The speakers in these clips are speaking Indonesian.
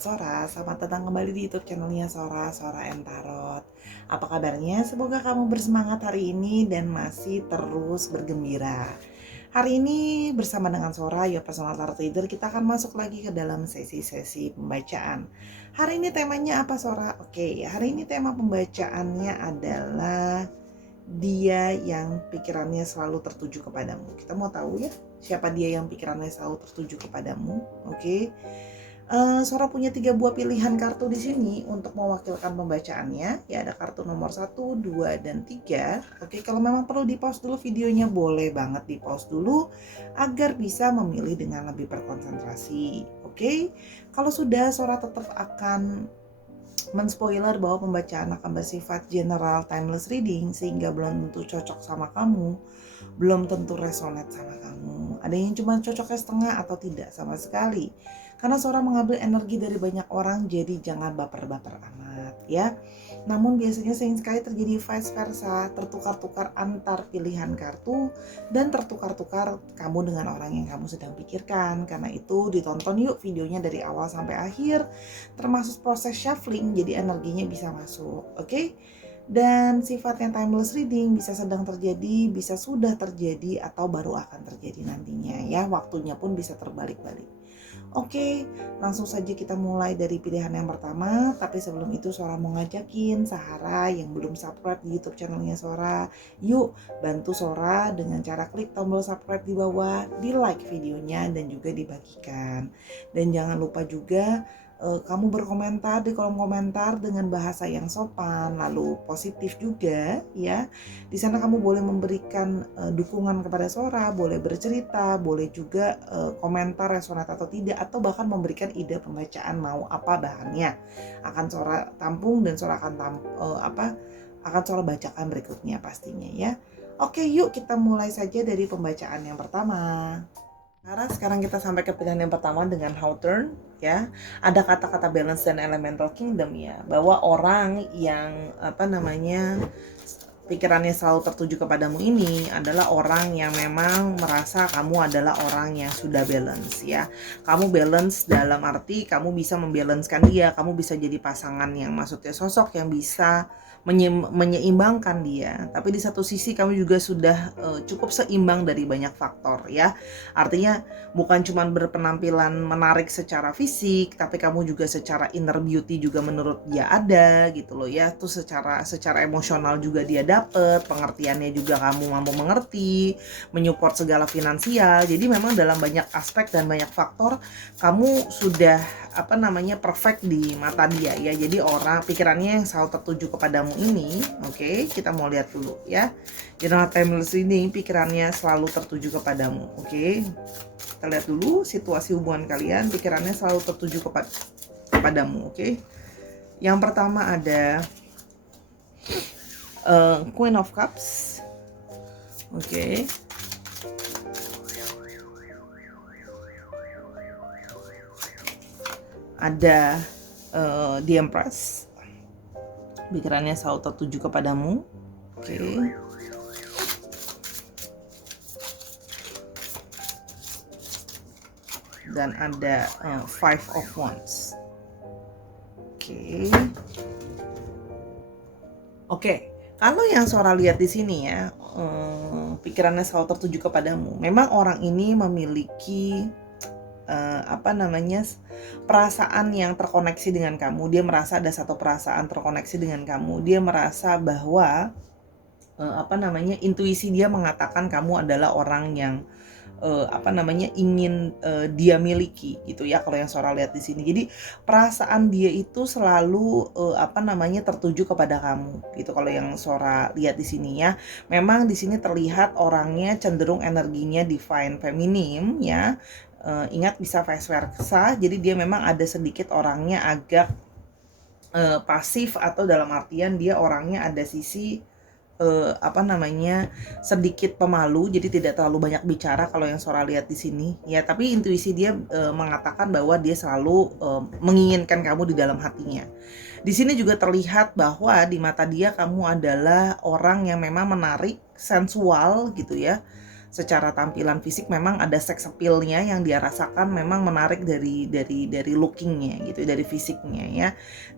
Sobat Sora, selamat datang kembali di YouTube channelnya Sora and Tarot. Apa kabarnya? Semoga kamu bersemangat hari ini dan masih terus bergembira. Hari ini bersama dengan Sora, your personal tarot reader, kita akan masuk lagi ke dalam sesi-sesi pembacaan. Hari ini temanya apa, Sora? Oke, hari ini tema pembacaannya adalah dia yang pikirannya selalu tertuju kepadamu. Kita mau tahu ya, siapa dia yang pikirannya selalu tertuju kepadamu? Oke. Sora punya 3 buah pilihan kartu di sini untuk mewakilkan pembacaannya. Ya, ada kartu nomor 1, 2, dan 3. Oke, kalau memang perlu di-pause dulu videonya, boleh banget di-pause dulu agar bisa memilih dengan lebih berkonsentrasi. Oke, kalau sudah, Sora tetap akan men-spoiler bahwa pembacaan akan bersifat general timeless reading, sehingga belum tentu cocok sama kamu, belum tentu resonate sama kamu. Ada yang cuma cocoknya setengah atau tidak sama sekali. Karena Sora mengambil energi dari banyak orang, jadi jangan baper-baper amat ya. Namun biasanya sering sekali terjadi vice versa, tertukar-tukar antar pilihan kartu dan tertukar-tukar kamu dengan orang yang kamu sedang pikirkan. Karena itu ditonton yuk videonya dari awal sampai akhir, termasuk proses shuffling, jadi energinya bisa masuk. Oke? Dan sifatnya timeless reading bisa sedang terjadi, bisa sudah terjadi, atau baru akan terjadi nantinya ya. Waktunya pun bisa terbalik-balik. Oke, langsung saja kita mulai dari pilihan yang pertama. Tapi sebelum itu Sora mau ngajakin Sahara yang belum subscribe di YouTube channelnya Sora, yuk bantu Sora dengan cara klik tombol subscribe di bawah, di like videonya dan juga dibagikan. Dan jangan lupa juga kamu berkomentar di kolom komentar dengan bahasa yang sopan, lalu positif juga ya. Di sana kamu boleh memberikan dukungan kepada Sora, boleh bercerita, boleh juga komentar resonat atau tidak, atau bahkan memberikan ide pembacaan mau apa bahannya. Akan Sora tampung dan Sora akan akan Sora bacakan berikutnya pastinya ya. Oke, yuk kita mulai saja dari pembacaan yang pertama. Sekarang kita sampai ke pilihan yang pertama dengan Hawthorne ya. Ada kata-kata balance dan elemental kingdom ya, bahwa orang yang pikirannya selalu tertuju kepadamu ini adalah orang yang memang merasa kamu adalah orang yang sudah balance ya. Kamu balance dalam arti kamu bisa membalancekan dia, kamu bisa jadi pasangan yang maksudnya sosok yang bisa menyeimbangkan dia. Tapi di satu sisi kamu juga sudah cukup seimbang dari banyak faktor ya. Artinya bukan cuma berpenampilan menarik secara fisik, tapi kamu juga secara inner beauty juga menurut dia ada gitu loh ya. Tuh secara emosional juga dia dapet, pengertiannya juga kamu mampu mengerti, menyupport segala finansial. Jadi memang dalam banyak aspek dan banyak faktor kamu sudah perfect di mata dia ya. Jadi orang pikirannya yang selalu tertuju kepadamu ini. Oke, kita mau lihat dulu ya. General timeless ini pikirannya selalu tertuju kepadamu. Oke, kita lihat dulu situasi hubungan kalian, pikirannya selalu tertuju kepadamu. Oke, yang pertama ada Queen of Cups. Oke, ada The Empress, pikirannya selalu tertuju kepadamu. Oke. Dan ada Five of Wands. Oke. Kalau yang Sora lihat di sini ya, pikirannya selalu tertuju kepadamu. Memang orang ini memiliki perasaan yang terkoneksi dengan kamu. Dia merasa ada satu perasaan terkoneksi dengan kamu. Dia merasa bahwa intuisi dia mengatakan kamu adalah orang yang ingin dia miliki gitu ya, kalau yang Sora lihat di sini. Jadi perasaan dia itu selalu tertuju kepada kamu gitu kalau yang Sora lihat di sini ya. Memang di sini terlihat orangnya cenderung energinya divine feminine ya. Ingat bisa vice versa. Jadi dia memang ada sedikit orangnya agak pasif, atau dalam artian dia orangnya ada sisi sedikit pemalu, jadi tidak terlalu banyak bicara kalau yang Sora lihat di sini ya. Tapi intuisi dia mengatakan bahwa dia selalu menginginkan kamu di dalam hatinya. Di sini juga terlihat bahwa di mata dia kamu adalah orang yang memang menarik, sensual gitu ya. secara tampilan fisik memang ada sex appeal-nya yang dia rasakan memang menarik dari lookingnya gitu, dari fisiknya ya.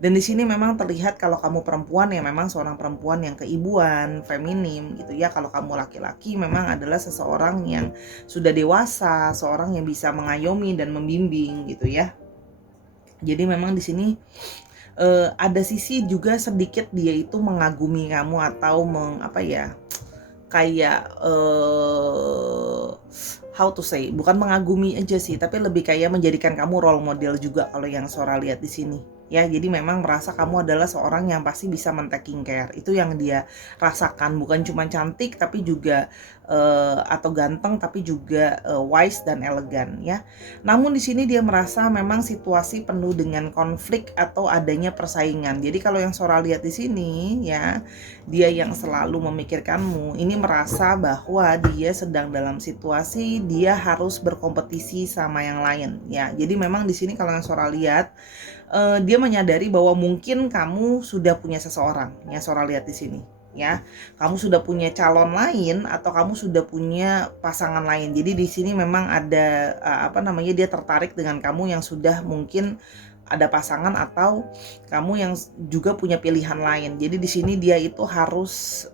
Dan di sini memang terlihat kalau kamu perempuan ya memang seorang perempuan yang keibuan, feminim gitu ya. Kalau kamu laki-laki memang adalah seseorang yang sudah dewasa, seorang yang bisa mengayomi dan membimbing gitu ya. Jadi memang di sini ada sisi juga sedikit dia itu mengagumi kamu atau kayak how to say, bukan mengagumi aja sih, tapi lebih kayak menjadikan kamu role model juga kalau yang Sora lihat di sini. Ya, jadi memang merasa kamu adalah seorang yang pasti bisa men-taking care. Itu yang dia rasakan, bukan cuma cantik tapi juga atau ganteng tapi juga wise dan elegan ya. Namun di sini dia merasa memang situasi penuh dengan konflik atau adanya persaingan. Jadi kalau yang Sora lihat di sini ya, dia yang selalu memikirkanmu, ini merasa bahwa dia sedang dalam situasi dia harus berkompetisi sama yang lain ya. Jadi memang di sini kalau yang Sora lihat dia menyadari bahwa mungkin kamu sudah punya seseorang ya, Sora lihat di sini ya. Kamu sudah punya calon lain atau kamu sudah punya pasangan lain. Jadi di sini memang ada dia tertarik dengan kamu yang sudah mungkin ada pasangan atau kamu yang juga punya pilihan lain. Jadi di sini dia itu harus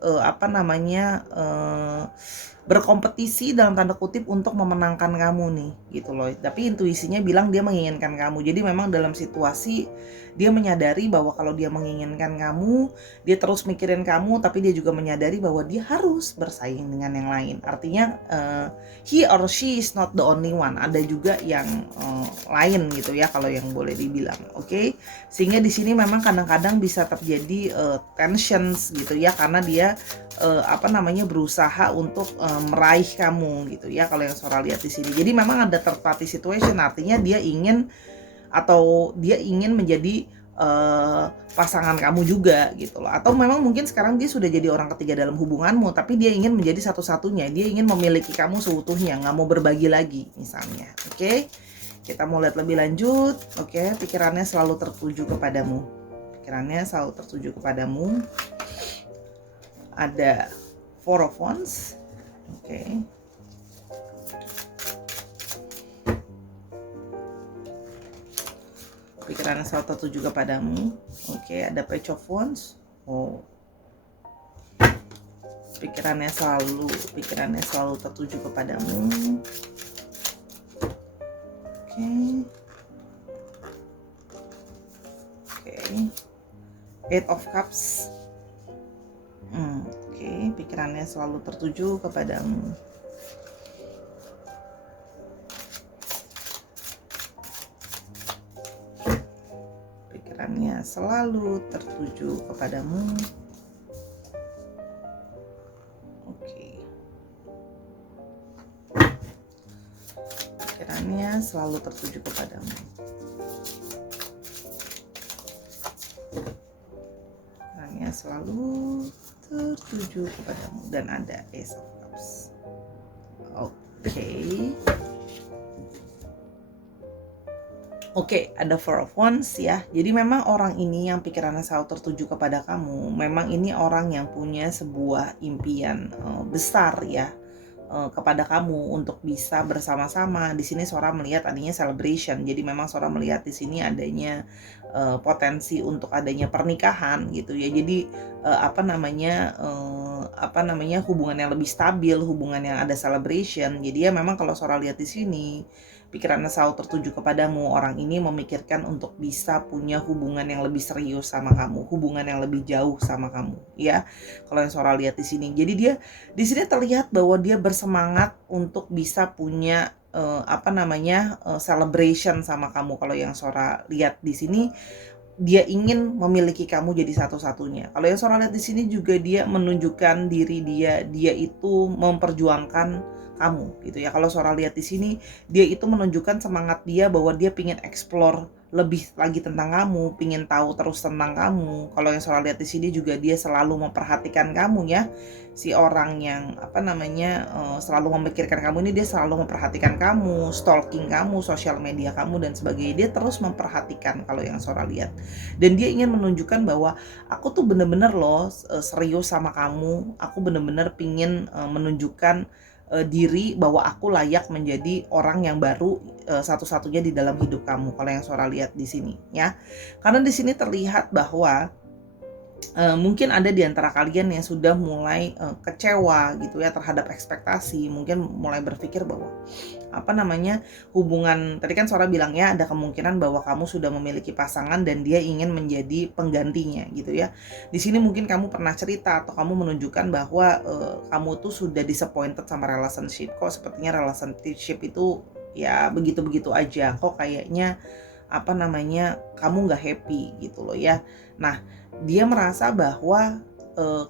berkompetisi dalam tanda kutip untuk memenangkan kamu nih gitu loh. Tapi intuisinya bilang dia menginginkan kamu. Jadi memang dalam situasi dia menyadari bahwa kalau dia menginginkan kamu, dia terus mikirin kamu, tapi dia juga menyadari bahwa dia harus bersaing dengan yang lain. Artinya he or she is not the only one. Ada juga yang lain gitu ya kalau yang boleh dibilang. Oke. Sehingga di sini memang kadang-kadang bisa terjadi tensions gitu ya, karena dia berusaha untuk meraih kamu gitu ya kalau yang Sora lihat di sini. Jadi memang ada third party situation, artinya dia ingin menjadi pasangan kamu juga gitu loh. Atau memang mungkin sekarang dia sudah jadi orang ketiga dalam hubunganmu, tapi dia ingin menjadi satu-satunya. Dia ingin memiliki kamu seutuhnya, nggak mau berbagi lagi misalnya. Oke? Kita mau lihat lebih lanjut. Oke, pikirannya selalu tertuju kepadamu. Ada Four of Wands. Oke. Pikirannya selalu tertuju kepadamu. Oke, ada Page of Wands. Oh. Pikirannya selalu tertuju kepadamu. Oke. Eight of Cups. Oke, pikirannya selalu tertuju kepadamu. Pikirannya selalu tertuju kepadamu. Oke. Pikirannya selalu tertuju kepadamu. Pikirannya selalu tertuju kepadamu, dan ada Ace of Cups. Oke, ada Four of Wands ya. Jadi memang orang ini yang pikirannya selalu tertuju kepada kamu, memang ini orang yang punya sebuah impian besar ya kepada kamu untuk bisa bersama-sama. Di sini Sora melihat adanya celebration. Jadi memang Sora melihat di sini adanya potensi untuk adanya pernikahan gitu ya. Jadi hubungan yang lebih stabil, hubungan yang ada celebration. Jadi ya memang kalau Sora lihat di sini pikirannya selalu tertuju kepadamu. Orang ini memikirkan untuk bisa punya hubungan yang lebih serius sama kamu, hubungan yang lebih jauh sama kamu, ya. Kalau yang Sora lihat di sini, jadi dia di sini terlihat bahwa dia bersemangat untuk bisa punya celebration sama kamu. Kalau yang Sora lihat di sini, dia ingin memiliki kamu jadi satu-satunya. Kalau yang Sora lihat di sini juga dia menunjukkan diri dia itu memperjuangkan kamu gitu ya. Kalau Sora lihat di sini, dia itu menunjukkan semangat dia bahwa dia pingin explore lebih lagi tentang kamu, pingin tahu terus tentang kamu. Kalau yang Sora lihat di sini juga dia selalu memperhatikan kamu ya. Si orang yang selalu memikirkan kamu ini, dia selalu memperhatikan kamu, stalking kamu, sosial media kamu dan sebagainya. Dia terus memperhatikan kalau yang Sora lihat. Dan dia ingin menunjukkan bahwa aku tuh bener-bener loh serius sama kamu. Aku bener-bener pingin menunjukkan diri bahwa aku layak menjadi orang yang baru satu-satunya di dalam hidup kamu. Kalau yang Sora lihat di sini ya. Karena di sini terlihat bahwa mungkin ada di antara kalian yang sudah mulai kecewa gitu ya terhadap ekspektasi, mungkin mulai berpikir bahwa hubungan tadi kan Sora bilang ya ada kemungkinan bahwa kamu sudah memiliki pasangan dan dia ingin menjadi penggantinya gitu ya. Di sini mungkin kamu pernah cerita atau kamu menunjukkan bahwa kamu tuh sudah disappointed sama relationship, kok sepertinya relationship itu ya begitu-begitu aja, kok kayaknya kamu nggak happy gitu loh ya. Nah, dia merasa bahwa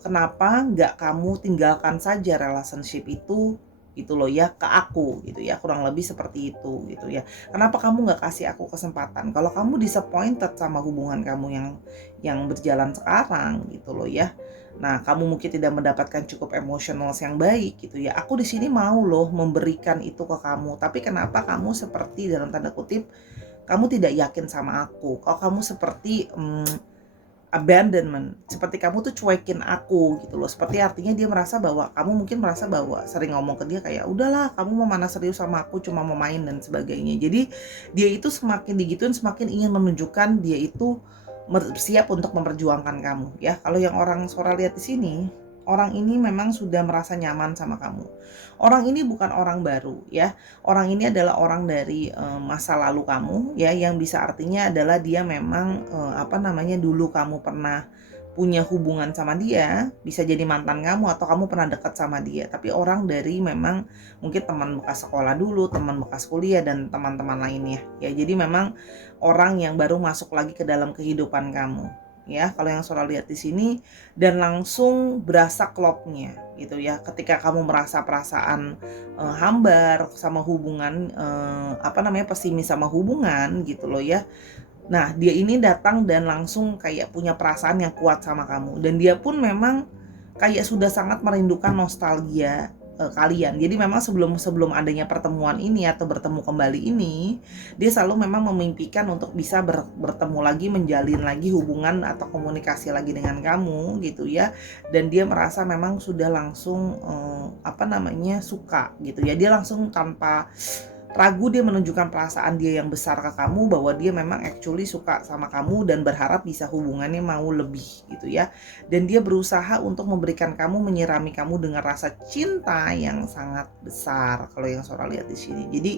kenapa nggak kamu tinggalkan saja relationship itu gitu loh ya ke aku gitu ya, kurang lebih seperti itu gitu ya. Kenapa kamu nggak kasih aku kesempatan? Kalau kamu disappointed sama hubungan kamu yang berjalan sekarang gitu loh ya. Nah, kamu mungkin tidak mendapatkan cukup emosional yang baik gitu ya. Aku di sini mau loh memberikan itu ke kamu, tapi kenapa kamu seperti dalam tanda kutip kamu tidak yakin sama aku? Kalau kamu seperti abandonment, seperti kamu tuh cuekin aku gitu loh. Seperti artinya dia merasa bahwa kamu mungkin merasa bahwa sering ngomong ke dia kayak udahlah kamu mau mana serius sama aku, cuma mau main dan sebagainya. Jadi dia itu semakin digituin semakin ingin menunjukkan dia itu siap untuk memperjuangkan kamu ya. Kalau yang orang Sora lihat di sini, orang ini memang sudah merasa nyaman sama kamu. Orang ini bukan orang baru ya. Orang ini adalah orang dari masa lalu kamu ya, yang bisa artinya adalah dia memang dulu kamu pernah punya hubungan sama dia, bisa jadi mantan kamu atau kamu pernah dekat sama dia. Tapi orang dari memang mungkin teman bekas sekolah dulu, teman bekas kuliah dan teman-teman lainnya. Ya, jadi memang orang yang baru masuk lagi ke dalam kehidupan kamu. Ya, kalau yang Sora lihat di sini dan langsung berasa klopnya gitu ya. Ketika kamu merasa perasaan hambar sama hubungan pesimis sama hubungan gitu loh ya. Nah, dia ini datang dan langsung kayak punya perasaan yang kuat sama kamu. Dan dia pun memang kayak sudah sangat merindukan nostalgia kalian. Jadi memang sebelum adanya pertemuan ini atau bertemu kembali ini, dia selalu memang memimpikan untuk bisa bertemu lagi, menjalin lagi hubungan atau komunikasi lagi dengan kamu gitu ya. Dan dia merasa memang sudah langsung suka gitu ya. Dia langsung tanpa ragu dia menunjukkan perasaan dia yang besar ke kamu bahwa dia memang actually suka sama kamu dan berharap bisa hubungannya mau lebih gitu ya. Dan dia berusaha untuk memberikan kamu, menyirami kamu dengan rasa cinta yang sangat besar kalau yang Sora lihat di sini. Jadi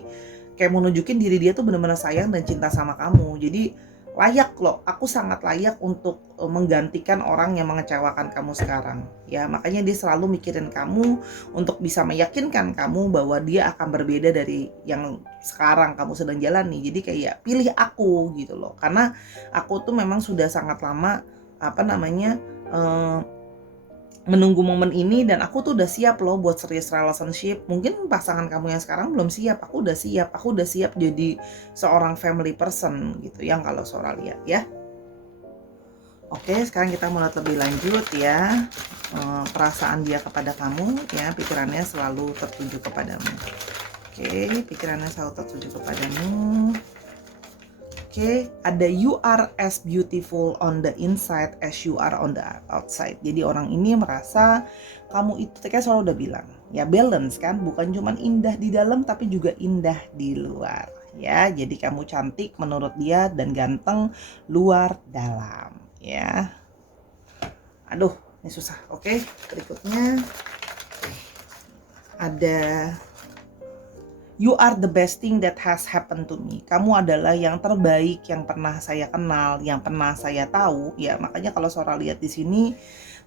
kayak mau nunjukin diri dia tuh benar-benar sayang dan cinta sama kamu. Jadi layak loh, aku sangat layak untuk menggantikan orang yang mengecewakan kamu sekarang ya. Makanya dia selalu mikirin kamu untuk bisa meyakinkan kamu bahwa dia akan berbeda dari yang sekarang kamu sedang jalani. Jadi kayak pilih aku gitu loh, karena aku tuh memang sudah sangat lama menunggu momen ini dan aku tuh udah siap loh buat serius relationship. Mungkin pasangan kamu yang sekarang belum siap, aku udah siap jadi seorang family person gitu yang kalau Sora lihat ya. Oke, sekarang kita mulai lebih lanjut ya. Perasaan dia kepada kamu ya, pikirannya selalu tertuju kepadamu. Oke, pikirannya selalu tertuju kepadamu. Oke, ada you are as beautiful on the inside as you are on the outside. Jadi orang ini merasa kamu itu kayak selalu udah bilang, ya balance kan, bukan cuma indah di dalam tapi juga indah di luar. Ya, jadi kamu cantik menurut dia dan ganteng luar dalam, ya. Aduh, ini susah. Oke, berikutnya ada you are the best thing that has happened to me. Kamu adalah yang terbaik yang pernah saya kenal, yang pernah saya tahu. Ya, makanya kalau Sora lihat di sini,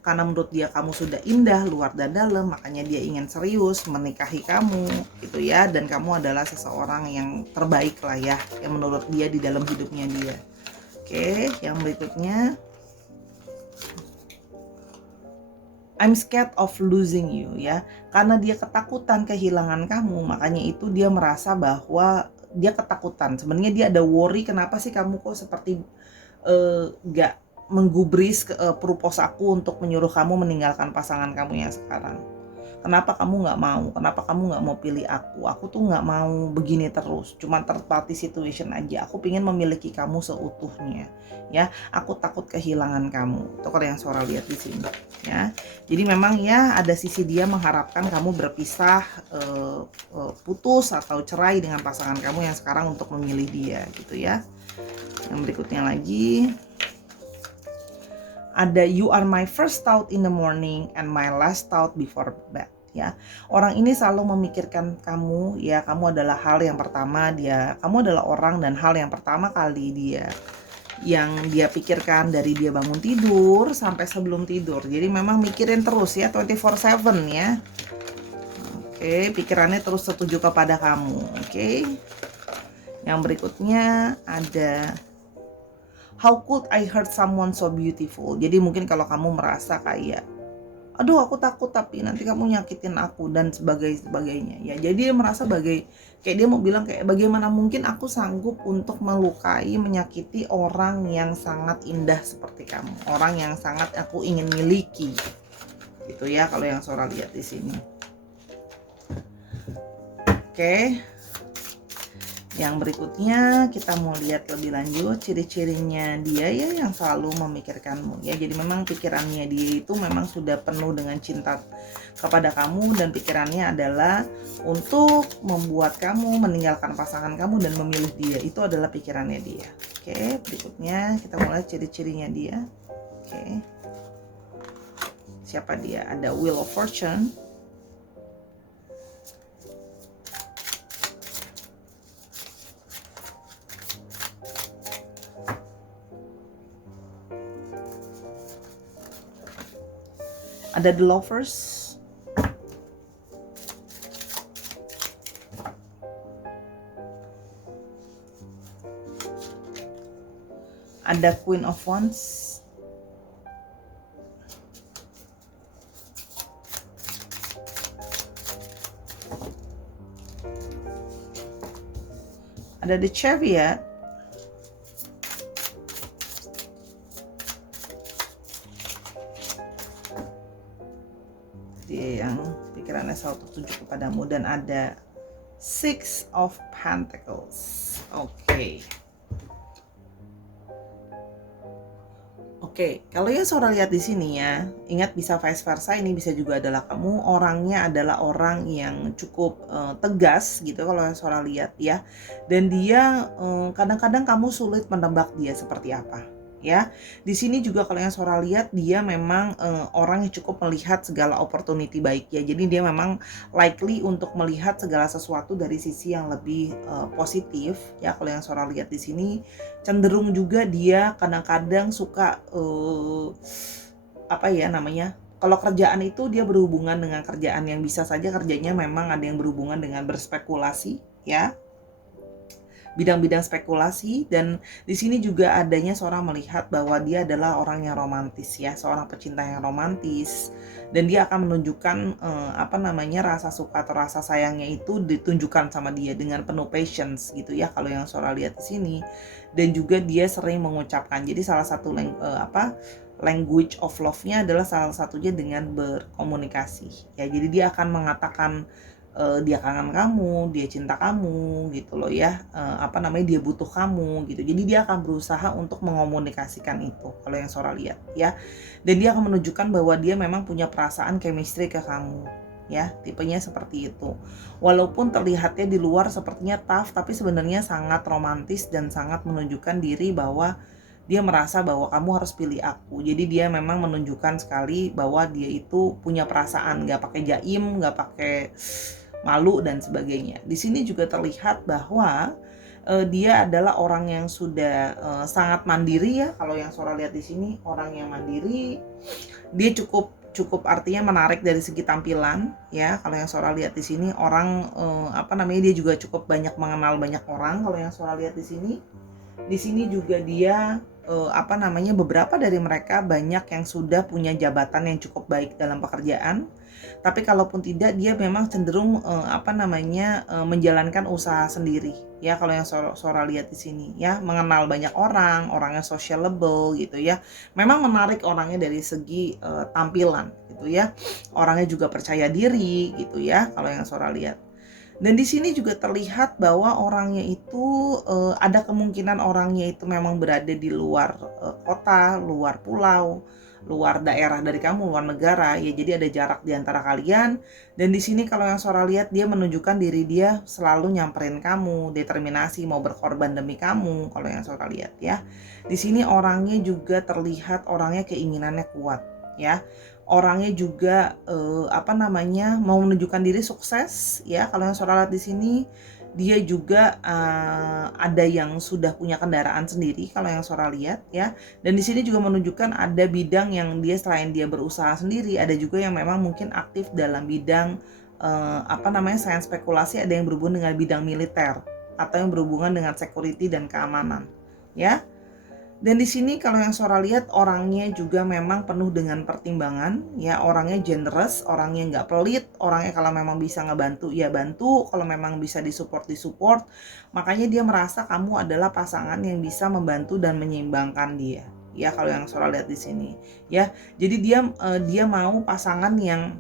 karena menurut dia kamu sudah indah luar dan dalam, makanya dia ingin serius menikahi kamu, gitu ya. Dan kamu adalah seseorang yang terbaik lah ya, yang menurut dia di dalam hidupnya dia. Oke, yang berikutnya. I'm scared of losing you ya. Karena dia ketakutan kehilangan kamu, makanya itu dia merasa bahwa dia ketakutan. Sebenarnya dia ada worry, kenapa sih kamu kok seperti gak menggubris propose aku untuk menyuruh kamu meninggalkan pasangan kamu yang sekarang. Kenapa kamu nggak mau? Kenapa kamu nggak mau pilih aku? Aku tuh nggak mau begini terus, cuma third party situation aja. Aku pingin memiliki kamu seutuhnya, ya. Aku takut kehilangan kamu. Itu kalau yang Sora lihat di sini, ya. Jadi memang ya ada sisi dia mengharapkan kamu berpisah, putus atau cerai dengan pasangan kamu yang sekarang untuk memilih dia, gitu ya. Yang berikutnya lagi ada you are my first thought in the morning and my last thought before bed, ya. Orang ini selalu memikirkan kamu, ya. Kamu adalah hal yang pertama kamu adalah orang dan hal yang pertama kali yang dia pikirkan dari dia bangun tidur sampai sebelum tidur. Jadi memang mikirin terus ya, 24/7 ya. Oke, pikirannya terus setuju kepada kamu. Oke. Yang berikutnya ada how could I hurt someone so beautiful. Jadi mungkin kalau kamu merasa kayak aduh aku takut tapi nanti kamu nyakitin aku dan sebagainya ya. Jadi dia merasa kayak dia mau bilang kayak bagaimana mungkin aku sanggup untuk melukai, menyakiti orang yang sangat indah seperti kamu, orang yang sangat aku ingin miliki. Gitu ya kalau yang Sora lihat di sini. Oke. Yang berikutnya kita mau lihat lebih lanjut ciri-cirinya dia ya yang selalu memikirkanmu ya. Jadi memang pikirannya dia itu memang sudah penuh dengan cinta kepada kamu dan pikirannya adalah untuk membuat kamu meninggalkan pasangan kamu dan memilih dia. Itu adalah pikirannya dia. Oke, berikutnya kita mulai ciri-cirinya dia. Oke. Siapa dia? Ada Wheel of Fortune. Ada The Lovers. Ada Queen of Wands. Ada The Chariot. Dia yang pikirannya selalu tertuju kepadamu dan ada Six of Pentacles. Oke, kalau yang Sora lihat di sini ya, ingat bisa vice versa, ini bisa juga adalah kamu orangnya adalah orang yang cukup tegas gitu kalau yang Sora lihat ya. Dan dia kadang-kadang kamu sulit menebak dia seperti apa. Ya, di sini juga kalau yang Sora lihat dia memang orang yang cukup melihat segala opportunity baik ya. Jadi dia memang likely untuk melihat segala sesuatu dari sisi yang lebih positif ya. Kalau yang Sora lihat di sini cenderung juga dia kadang-kadang suka kalau kerjaan itu dia berhubungan dengan kerjaan yang bisa saja kerjanya memang ada yang berhubungan dengan berspekulasi ya. Bidang-bidang spekulasi dan di sini juga adanya seorang melihat bahwa dia adalah orang yang romantis ya, seorang pecinta yang romantis dan dia akan menunjukkan rasa suka atau rasa sayangnya itu ditunjukkan sama dia dengan penuh patience gitu ya kalau yang Sora lihat di sini. Dan juga dia sering mengucapkan. Jadi salah satu language of love-nya adalah salah satunya dengan berkomunikasi ya. Jadi dia akan mengatakan dia kangen kamu, dia cinta kamu gitu loh ya, dia butuh kamu gitu. Jadi dia akan berusaha untuk mengomunikasikan itu kalau yang Sora lihat ya. Dan dia akan menunjukkan bahwa dia memang punya perasaan chemistry ke kamu ya, tipenya seperti itu. Walaupun terlihatnya di luar sepertinya tough, tapi sebenarnya sangat romantis dan sangat menunjukkan diri bahwa dia merasa bahwa kamu harus pilih aku. Jadi dia memang menunjukkan sekali bahwa dia itu punya perasaan, nggak pakai jaim, nggak pakai malu dan sebagainya. Di sini juga terlihat bahwa dia adalah orang yang sudah sangat mandiri ya. Kalau yang Sora lihat di sini orang yang mandiri, dia cukup artinya menarik dari segi tampilan ya. Kalau yang Sora lihat di sini orang dia juga cukup banyak mengenal banyak orang. Kalau yang Sora lihat di sini juga dia beberapa dari mereka banyak yang sudah punya jabatan yang cukup baik dalam pekerjaan. Tapi kalaupun tidak, dia memang cenderung menjalankan usaha sendiri ya kalau yang Sora lihat di sini ya, mengenal banyak orang, orangnya sociable gitu ya. Memang menarik orangnya dari segi tampilan gitu ya. Orangnya juga percaya diri gitu ya kalau yang Sora lihat. Dan di sini juga terlihat bahwa orangnya itu ada kemungkinan orangnya itu memang berada di luar kota, luar pulau, luar daerah dari kamu, luar negara ya. Jadi ada jarak di antara kalian. Dan di sini kalau yang Sora lihat, dia menunjukkan diri dia selalu nyamperin kamu, determinasi mau berkorban demi kamu kalau yang Sora lihat ya. Di sini orangnya juga terlihat orangnya keinginannya kuat ya. Orangnya juga mau menunjukkan diri sukses ya. Kalau yang Sora lihat di sini, dia juga ada yang sudah punya kendaraan sendiri kalau yang Sora lihat ya. Dan di sini juga menunjukkan ada bidang yang dia selain dia berusaha sendiri, ada juga yang memang mungkin aktif dalam bidang sains spekulasi, ada yang berhubungan dengan bidang militer atau yang berhubungan dengan security dan keamanan ya. Dan di sini kalau yang Sora lihat, orangnya juga memang penuh dengan pertimbangan ya, orangnya generous, orangnya nggak pelit, orangnya kalau memang bisa ngebantu ya bantu, kalau memang bisa disupport. Makanya dia merasa kamu adalah pasangan yang bisa membantu dan menyeimbangkan dia ya kalau yang Sora lihat di sini ya. Jadi dia mau pasangan yang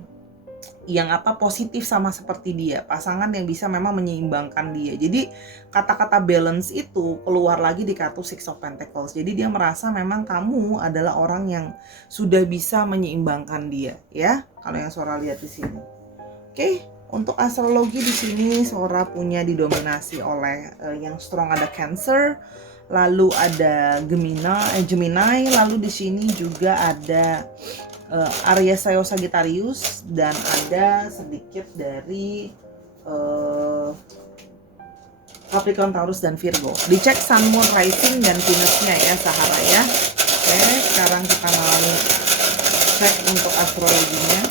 positif sama seperti dia, pasangan yang bisa memang menyeimbangkan dia. Jadi kata-kata balance itu keluar lagi di kartu Six of Pentacles. Jadi dia merasa memang kamu adalah orang yang sudah bisa menyeimbangkan dia ya kalau yang Sora lihat di sini. Oke, untuk astrologi di sini Sora punya didominasi oleh yang strong ada Cancer, lalu ada Gemini, lalu di sini juga ada Aries, Leo, Sagittarius, dan ada sedikit dari Capricorn, Taurus, dan Virgo. Dicek Sun, Moon, Rising, dan Venus-nya ya Sahara ya. Oke, sekarang kita mau cek untuk astrologinya.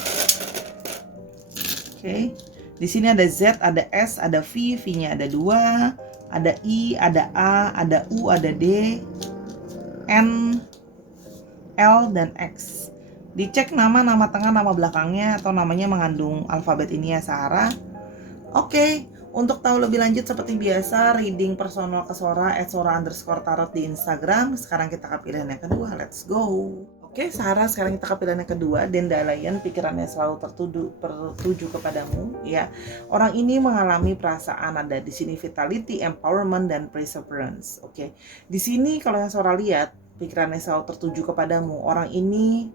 Oke, di sini ada Z, ada S, ada V, V-nya ada 2, ada I, ada A, ada U, ada D, N, L, dan X. Dicek nama tengah, nama belakangnya, atau namanya mengandung alfabet ini ya Sahara. Oke, untuk tahu lebih lanjut seperti biasa, reading personal ke Sora @sora_tarot di Instagram. Sekarang kita ke pilihan yang kedua, let's go. Oke Sahara, sekarang kita ke pilihan yang kedua. Dandelion, pikirannya selalu tertuju kepadamu ya. Orang ini mengalami perasaan, ada di sini vitality, empowerment, dan perseverance. Oke, di sini kalau yang Sora lihat, pikirannya selalu tertuju kepadamu. Orang ini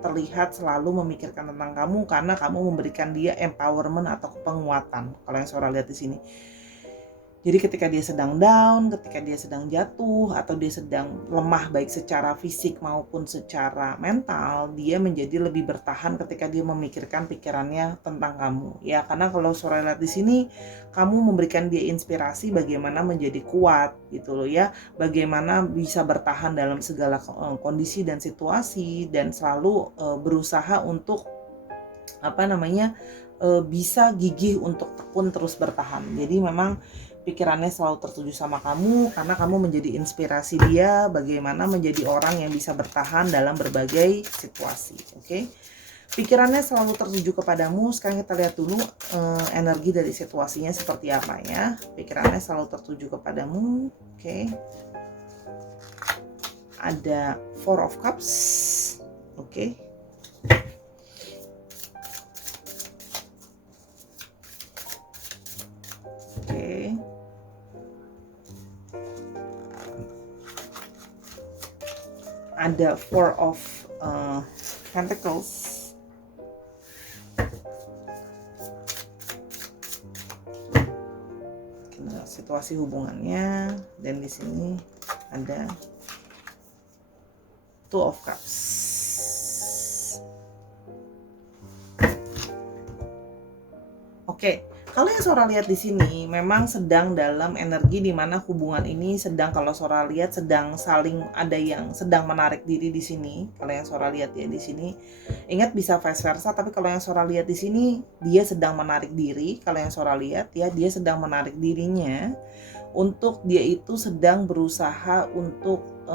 terlihat selalu memikirkan tentang kamu karena kamu memberikan dia empowerment atau penguatan kalau yang Sora lihat di sini. Jadi ketika dia sedang down, ketika dia sedang jatuh, atau dia sedang lemah baik secara fisik maupun secara mental, dia menjadi lebih bertahan ketika dia memikirkan pikirannya tentang kamu. Ya, karena kalau Sora lihat di sini, kamu memberikan dia inspirasi bagaimana menjadi kuat gitu loh ya. Bagaimana bisa bertahan dalam segala kondisi dan situasi, dan selalu berusaha untuk bisa gigih untuk tekun terus bertahan. Jadi memang pikirannya selalu tertuju sama kamu karena kamu menjadi inspirasi dia bagaimana menjadi orang yang bisa bertahan dalam berbagai situasi. Oke. Pikirannya selalu tertuju kepadamu. Sekarang kita lihat dulu energi dari situasinya seperti apa ya. Pikirannya selalu tertuju kepadamu. Oke. Ada Four of Cups. Oke. Oke. Ada Four of Pentacles. Situasi hubungannya, dan di sini ada Two of Cups. Oke. Kalau yang Sora lihat di sini memang sedang dalam energi di mana hubungan ini sedang, kalau Sora lihat sedang saling, ada yang sedang menarik diri di sini. Kalau yang Sora lihat ya di sini, ingat bisa vice versa, tapi kalau yang Sora lihat di sini dia sedang menarik diri. Kalau yang Sora lihat ya, dia sedang menarik dirinya untuk dia itu sedang berusaha untuk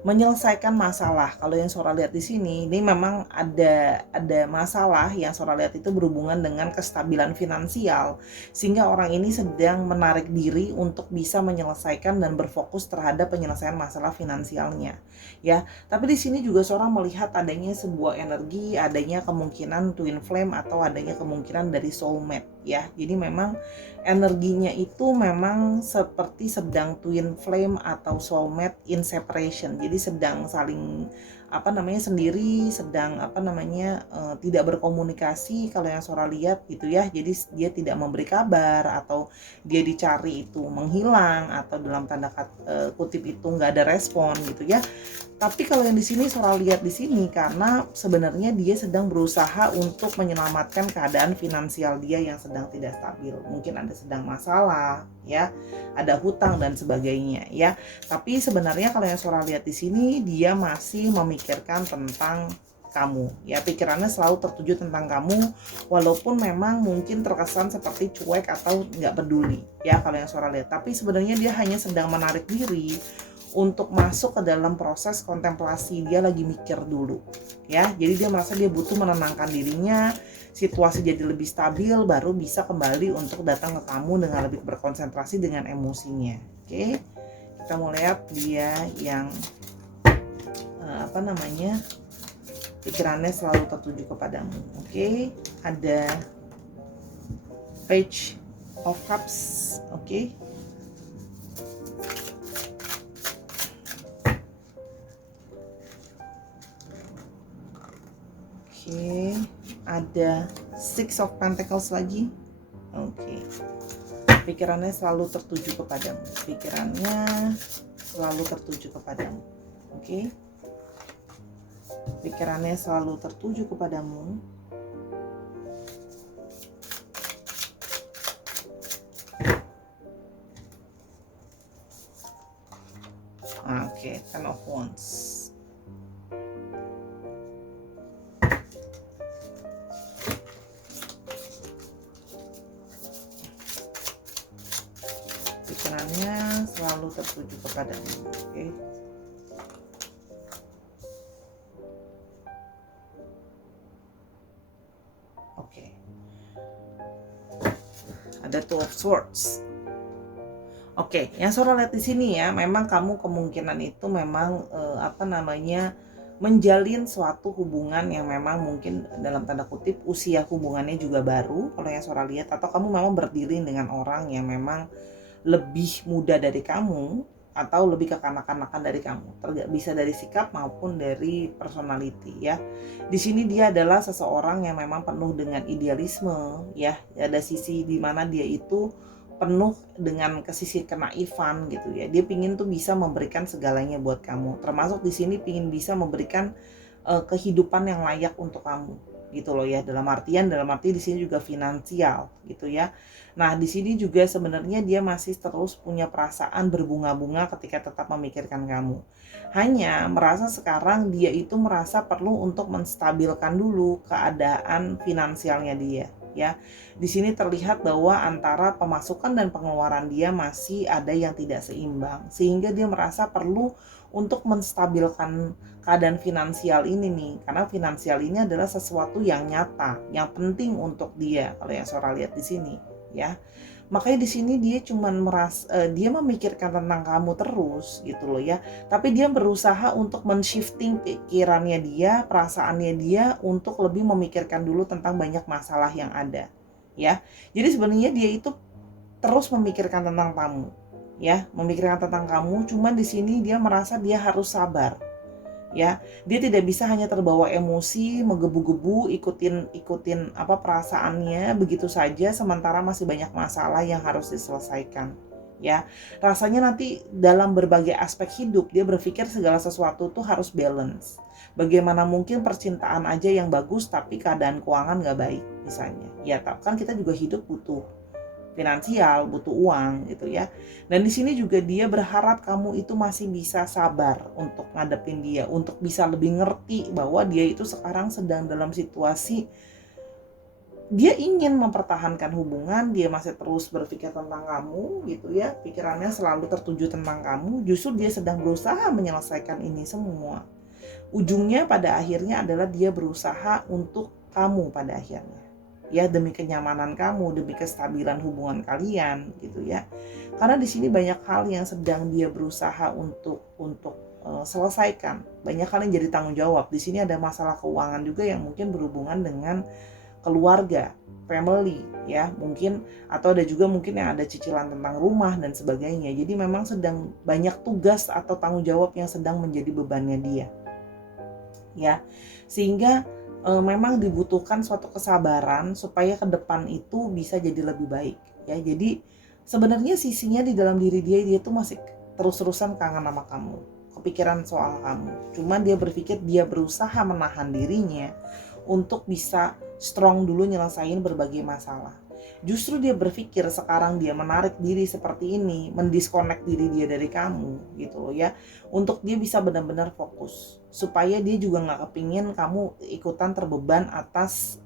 menyelesaikan masalah. Kalau yang Sora lihat di sini, ini memang ada masalah yang Sora lihat itu berhubungan dengan kestabilan finansial, sehingga orang ini sedang menarik diri untuk bisa menyelesaikan dan berfokus terhadap penyelesaian masalah finansialnya, ya. Tapi di sini juga Sora melihat adanya sebuah energi, adanya kemungkinan twin flame atau adanya kemungkinan dari soulmate, ya. Jadi memang energinya itu memang seperti sedang twin flame atau soulmate in separation. Jadi sedang saling sendiri, sedang tidak berkomunikasi kalau yang Sora lihat gitu ya. Jadi dia tidak memberi kabar, atau dia dicari itu menghilang, atau dalam tanda kutip itu nggak ada respon gitu ya. Tapi kalau yang di sini Sora lihat di sini, karena sebenarnya dia sedang berusaha untuk menyelamatkan keadaan finansial dia yang sedang tidak stabil. Mungkin ada sedang masalah, ya, ada hutang dan sebagainya, ya. Tapi sebenarnya kalau yang Sora lihat di sini, dia masih memikirkan tentang kamu, ya. Pikirannya selalu tertuju tentang kamu, walaupun memang mungkin terkesan seperti cuek atau nggak peduli, ya, kalau yang Sora lihat. Tapi sebenarnya dia hanya sedang menarik diri untuk masuk ke dalam proses kontemplasi. Dia lagi mikir dulu, ya. Jadi dia merasa dia butuh menenangkan dirinya, situasi jadi lebih stabil, baru bisa kembali untuk datang ke kamu dengan lebih berkonsentrasi dengan emosinya. Oke, kita mau lihat dia yang pikirannya selalu tertuju kepadamu. Oke, ada Page of Cups. Oke. Oke, ada Six of Pentacles lagi. Oke. Pikirannya selalu tertuju kepadamu. Pikirannya selalu tertuju kepadamu. Oke. Pikirannya selalu tertuju kepadamu. Oke, Ten of Wands. Pikirannya selalu tertuju kepadamu. Oke. Oke. Ada Two of Swords. Oke, yang Sora lihat di sini ya, memang kamu kemungkinan itu memang menjalin suatu hubungan yang memang mungkin dalam tanda kutip usia hubungannya juga baru kalau yang Sora lihat, atau kamu memang berdiri dengan orang yang memang lebih muda dari kamu atau lebih kekanak-kanakan dari kamu. Bisa dari sikap maupun dari personality, ya. Di sini dia adalah seseorang yang memang penuh dengan idealisme, ya. Ada sisi di mana dia itu penuh dengan sisi kenaifan gitu ya. Dia pingin tuh bisa memberikan segalanya buat kamu. Termasuk di sini pingin bisa memberikan kehidupan yang layak untuk kamu gitu loh ya. Dalam arti di sini juga finansial gitu ya. Nah, di sini juga sebenarnya dia masih terus punya perasaan berbunga-bunga ketika tetap memikirkan kamu. Hanya merasa sekarang dia itu merasa perlu untuk menstabilkan dulu keadaan finansialnya dia, ya. Di sini terlihat bahwa antara pemasukan dan pengeluaran dia masih ada yang tidak seimbang, sehingga dia merasa perlu untuk menstabilkan keadaan finansial ini nih, karena finansial ini adalah sesuatu yang nyata, yang penting untuk dia kalau yang Sora lihat di sini, ya. Makanya di sini dia dia memikirkan tentang kamu terus gitu loh ya. Tapi dia berusaha untuk men-shifting pikirannya dia, perasaannya dia untuk lebih memikirkan dulu tentang banyak masalah yang ada, ya. Jadi sebenarnya dia itu terus memikirkan tentang kamu, ya, memikirkan tentang kamu. Cuman di sini dia merasa dia harus sabar, ya. Dia tidak bisa hanya terbawa emosi, menggebu-gebu ikutin perasaannya begitu saja, sementara masih banyak masalah yang harus diselesaikan, ya. Rasanya nanti dalam berbagai aspek hidup dia berpikir segala sesuatu tuh harus balance. Bagaimana mungkin percintaan aja yang bagus tapi keadaan keuangan nggak baik misalnya, ya. Kan kita juga hidup butuh finansial, butuh uang gitu ya. Dan di sini juga dia berharap kamu itu masih bisa sabar untuk ngadepin dia, untuk bisa lebih ngerti bahwa dia itu sekarang sedang dalam situasi dia ingin mempertahankan hubungan, dia masih terus berpikir tentang kamu gitu ya, pikirannya selalu tertuju tentang kamu, justru dia sedang berusaha menyelesaikan ini semua. Ujungnya pada akhirnya adalah dia berusaha untuk kamu pada akhirnya. Ya, demi kenyamanan kamu, demi kestabilan hubungan kalian gitu ya. Karena di sini banyak hal yang sedang dia berusaha untuk selesaikan. Banyak hal yang jadi tanggung jawab. Di sini ada masalah keuangan juga yang mungkin berhubungan dengan keluarga, family ya, mungkin, atau ada juga mungkin yang ada cicilan tentang rumah dan sebagainya. Jadi memang sedang banyak tugas atau tanggung jawab yang sedang menjadi bebannya dia. Ya, sehingga memang dibutuhkan suatu kesabaran supaya ke depan itu bisa jadi lebih baik ya. Jadi sebenarnya sisinya di dalam diri dia tuh masih terus-terusan kangen sama kamu, kepikiran soal kamu. Cuman dia berpikir, dia berusaha menahan dirinya untuk bisa strong dulu nyelesain berbagai masalah. Justru dia berpikir sekarang dia menarik diri seperti ini, mendisconnect diri dia dari kamu gitu loh ya, untuk dia bisa benar-benar fokus, supaya dia juga nggak kepingin kamu ikutan terbeban atas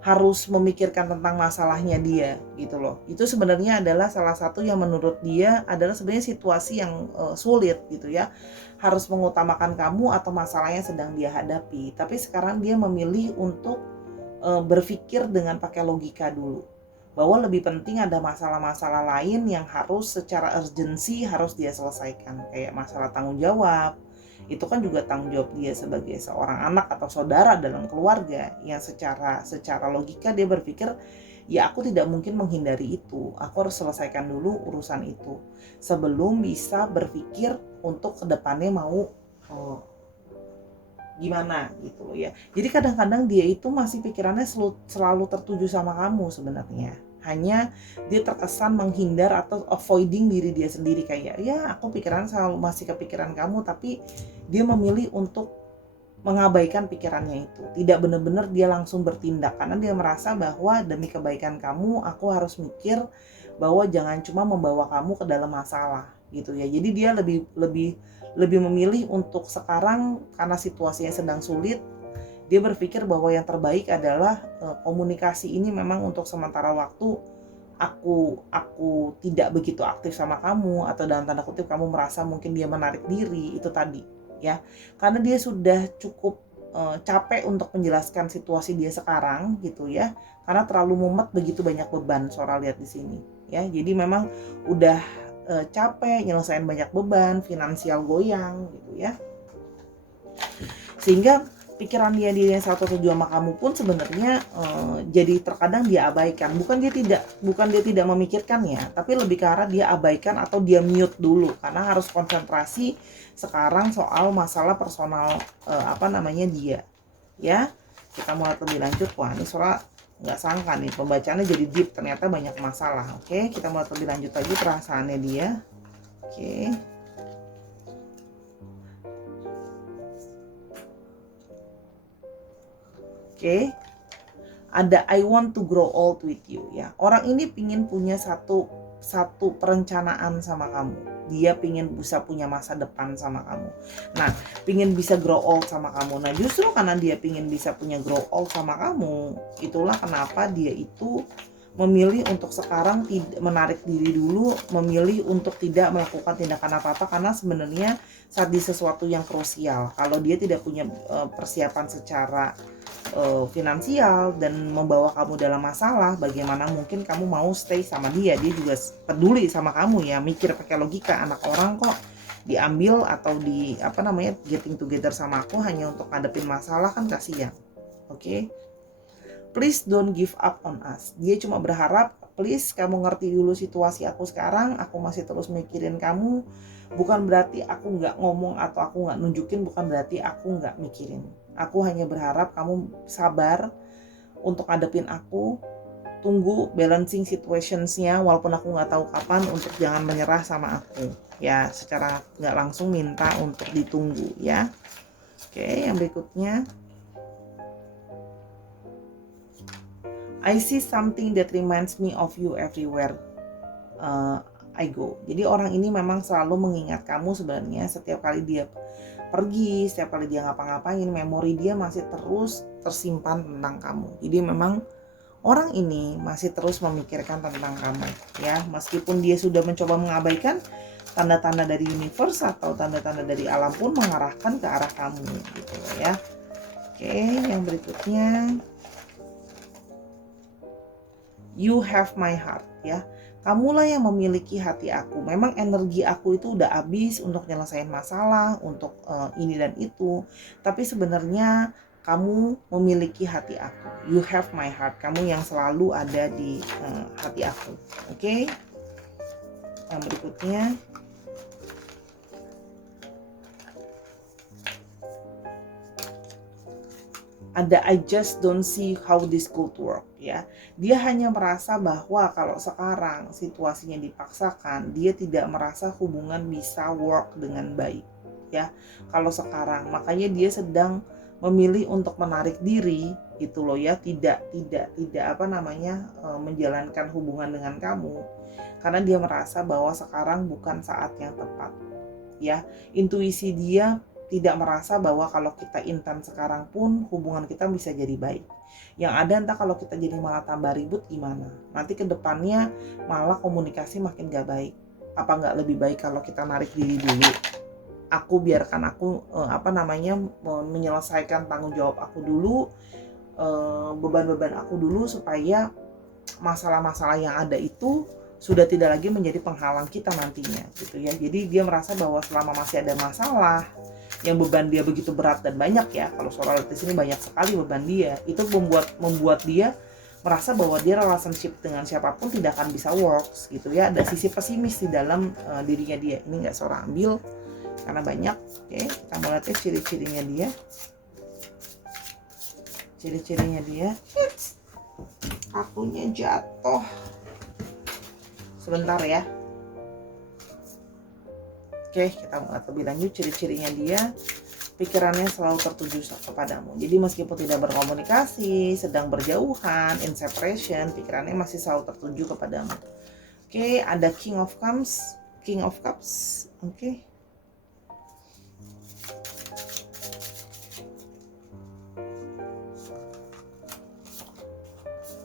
harus memikirkan tentang masalahnya dia gitu loh. Itu sebenarnya adalah salah satu yang menurut dia adalah sebenarnya situasi yang sulit gitu ya, harus mengutamakan kamu atau masalahnya sedang dia hadapi. Tapi sekarang dia memilih untuk berpikir dengan pakai logika dulu, bahwa lebih penting ada masalah-masalah lain yang harus secara urgensi harus dia selesaikan, kayak masalah tanggung jawab. Itu kan juga tanggung jawab dia sebagai seorang anak atau saudara dalam keluarga, yang secara logika dia berpikir, ya aku tidak mungkin menghindari itu, aku harus selesaikan dulu urusan itu sebelum bisa berpikir untuk kedepannya mau gimana gitu loh ya. Jadi kadang-kadang dia itu masih pikirannya selalu tertuju sama kamu sebenarnya. Hanya dia terkesan menghindar atau avoiding diri dia sendiri, kayak ya aku pikiran selalu masih kepikiran kamu, tapi dia memilih untuk mengabaikan pikirannya itu. Tidak benar-benar dia langsung bertindak, karena dia merasa bahwa demi kebaikan kamu aku harus mikir bahwa jangan cuma membawa kamu ke dalam masalah gitu ya. Jadi dia lebih memilih untuk sekarang, karena situasinya sedang sulit, dia berpikir bahwa yang terbaik adalah komunikasi ini memang untuk sementara waktu aku tidak begitu aktif sama kamu, atau dalam tanda kutip kamu merasa mungkin dia menarik diri, itu tadi ya. Karena dia sudah cukup capek untuk menjelaskan situasi dia sekarang gitu ya, karena terlalu mumet, begitu banyak beban, Sora lihat di sini ya. Jadi memang udah capek nyelesain banyak beban, finansial goyang gitu ya, sehingga pikiran dia yang satu tujuh sama kamu pun sebenarnya jadi terkadang dia abaikan. Bukan dia tidak memikirkannya, tapi lebih ke arah dia abaikan atau dia mute dulu, karena harus konsentrasi sekarang soal masalah personal dia ya. Kita mulai lebih lanjut. Wah, ini Sora nggak sangka nih pembacaannya jadi deep, ternyata banyak masalah. Oke, kita mulai lebih lanjut lagi perasaannya dia. Oke, ada I want to grow old with you ya. Orang ini pingin punya satu perencanaan sama kamu. Dia pingin bisa punya masa depan sama kamu. Nah, pingin bisa grow old sama kamu. Nah, justru karena dia pingin bisa punya grow old sama kamu, itulah kenapa dia itu memilih untuk sekarang tidak menarik diri dulu, memilih untuk tidak melakukan tindakan apa-apa, karena sebenarnya saat di sesuatu yang krusial, kalau dia tidak punya persiapan secara finansial dan membawa kamu dalam masalah, bagaimana mungkin kamu mau stay sama dia. Dia juga peduli sama kamu ya, mikir pakai logika, anak orang kok diambil atau getting together sama aku hanya untuk ngadepin masalah, kan kasihan. Oke. Please don't give up on us. Dia cuma berharap, please kamu ngerti dulu situasi aku sekarang, aku masih terus mikirin kamu. Bukan berarti aku nggak ngomong atau aku nggak nunjukin, bukan berarti aku nggak mikirin. Aku hanya berharap kamu sabar untuk ngadepin aku. Tunggu balancing situationsnya, walaupun aku nggak tahu kapan, untuk jangan menyerah sama aku. Ya, secara nggak langsung minta untuk ditunggu ya. Oke, yang berikutnya. I see something that reminds me of you everywhere I go. Jadi orang ini memang selalu mengingat kamu sebenarnya. Setiap kali dia pergi, setiap kali dia ngapa-ngapain, memori dia masih terus tersimpan tentang kamu. Jadi memang orang ini masih terus memikirkan tentang kamu ya, meskipun dia sudah mencoba mengabaikan, tanda-tanda dari universe atau tanda-tanda dari alam pun mengarahkan ke arah kamu gitu ya. Oke, yang berikutnya, you have my heart ya. Kamulah yang memiliki hati aku. Memang energi aku itu udah habis untuk nyelesain masalah, untuk ini dan itu. Tapi sebenarnya kamu memiliki hati aku. You have my heart. Kamu yang selalu ada di hati aku. Oke? Yang berikutnya, ada I just don't see how this could work ya. Dia hanya merasa bahwa kalau sekarang situasinya dipaksakan, dia tidak merasa hubungan bisa work dengan baik ya. Kalau sekarang, makanya dia sedang memilih untuk menarik diri gitu loh ya, tidak menjalankan hubungan dengan kamu karena dia merasa bahwa sekarang bukan saat yang tepat ya. Intuisi dia tidak merasa bahwa kalau kita intens sekarang pun hubungan kita bisa jadi baik. Yang ada entah kalau kita jadi malah tambah ribut gimana. Nanti ke depannya malah komunikasi makin gak baik. Apa gak lebih baik kalau kita narik diri dulu? Aku biarkan aku menyelesaikan tanggung jawab aku dulu, beban-beban aku dulu supaya masalah-masalah yang ada itu sudah tidak lagi menjadi penghalang kita nantinya gitu ya. Jadi dia merasa bahwa selama masih ada masalah yang beban dia begitu berat dan banyak ya, kalau soal di sini banyak sekali beban dia, itu membuat dia merasa bahwa dia relationship dengan siapapun tidak akan bisa works gitu ya. Ada sisi pesimis di dalam dirinya dia. Ini nggak seorang ambil karena banyak. Oke, kita mau lihat ciri-cirinya dia. Ciri-cirinya dia. Akunya jatuh. Sebentar ya. Oke, kita lihat lebih lanjut ciri-cirinya dia. Pikirannya selalu tertuju kepadamu. Jadi meskipun tidak berkomunikasi, sedang berjauhan, in separation, pikirannya masih selalu tertuju kepadamu. Oke, ada King of Cups. Oke.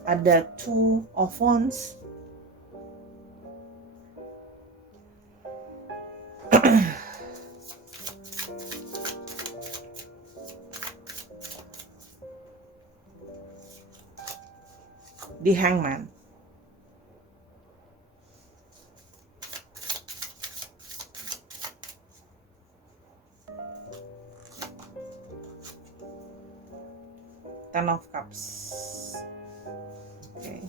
Ada Two of Wands. The Hangman. Ten of Cups. Oke.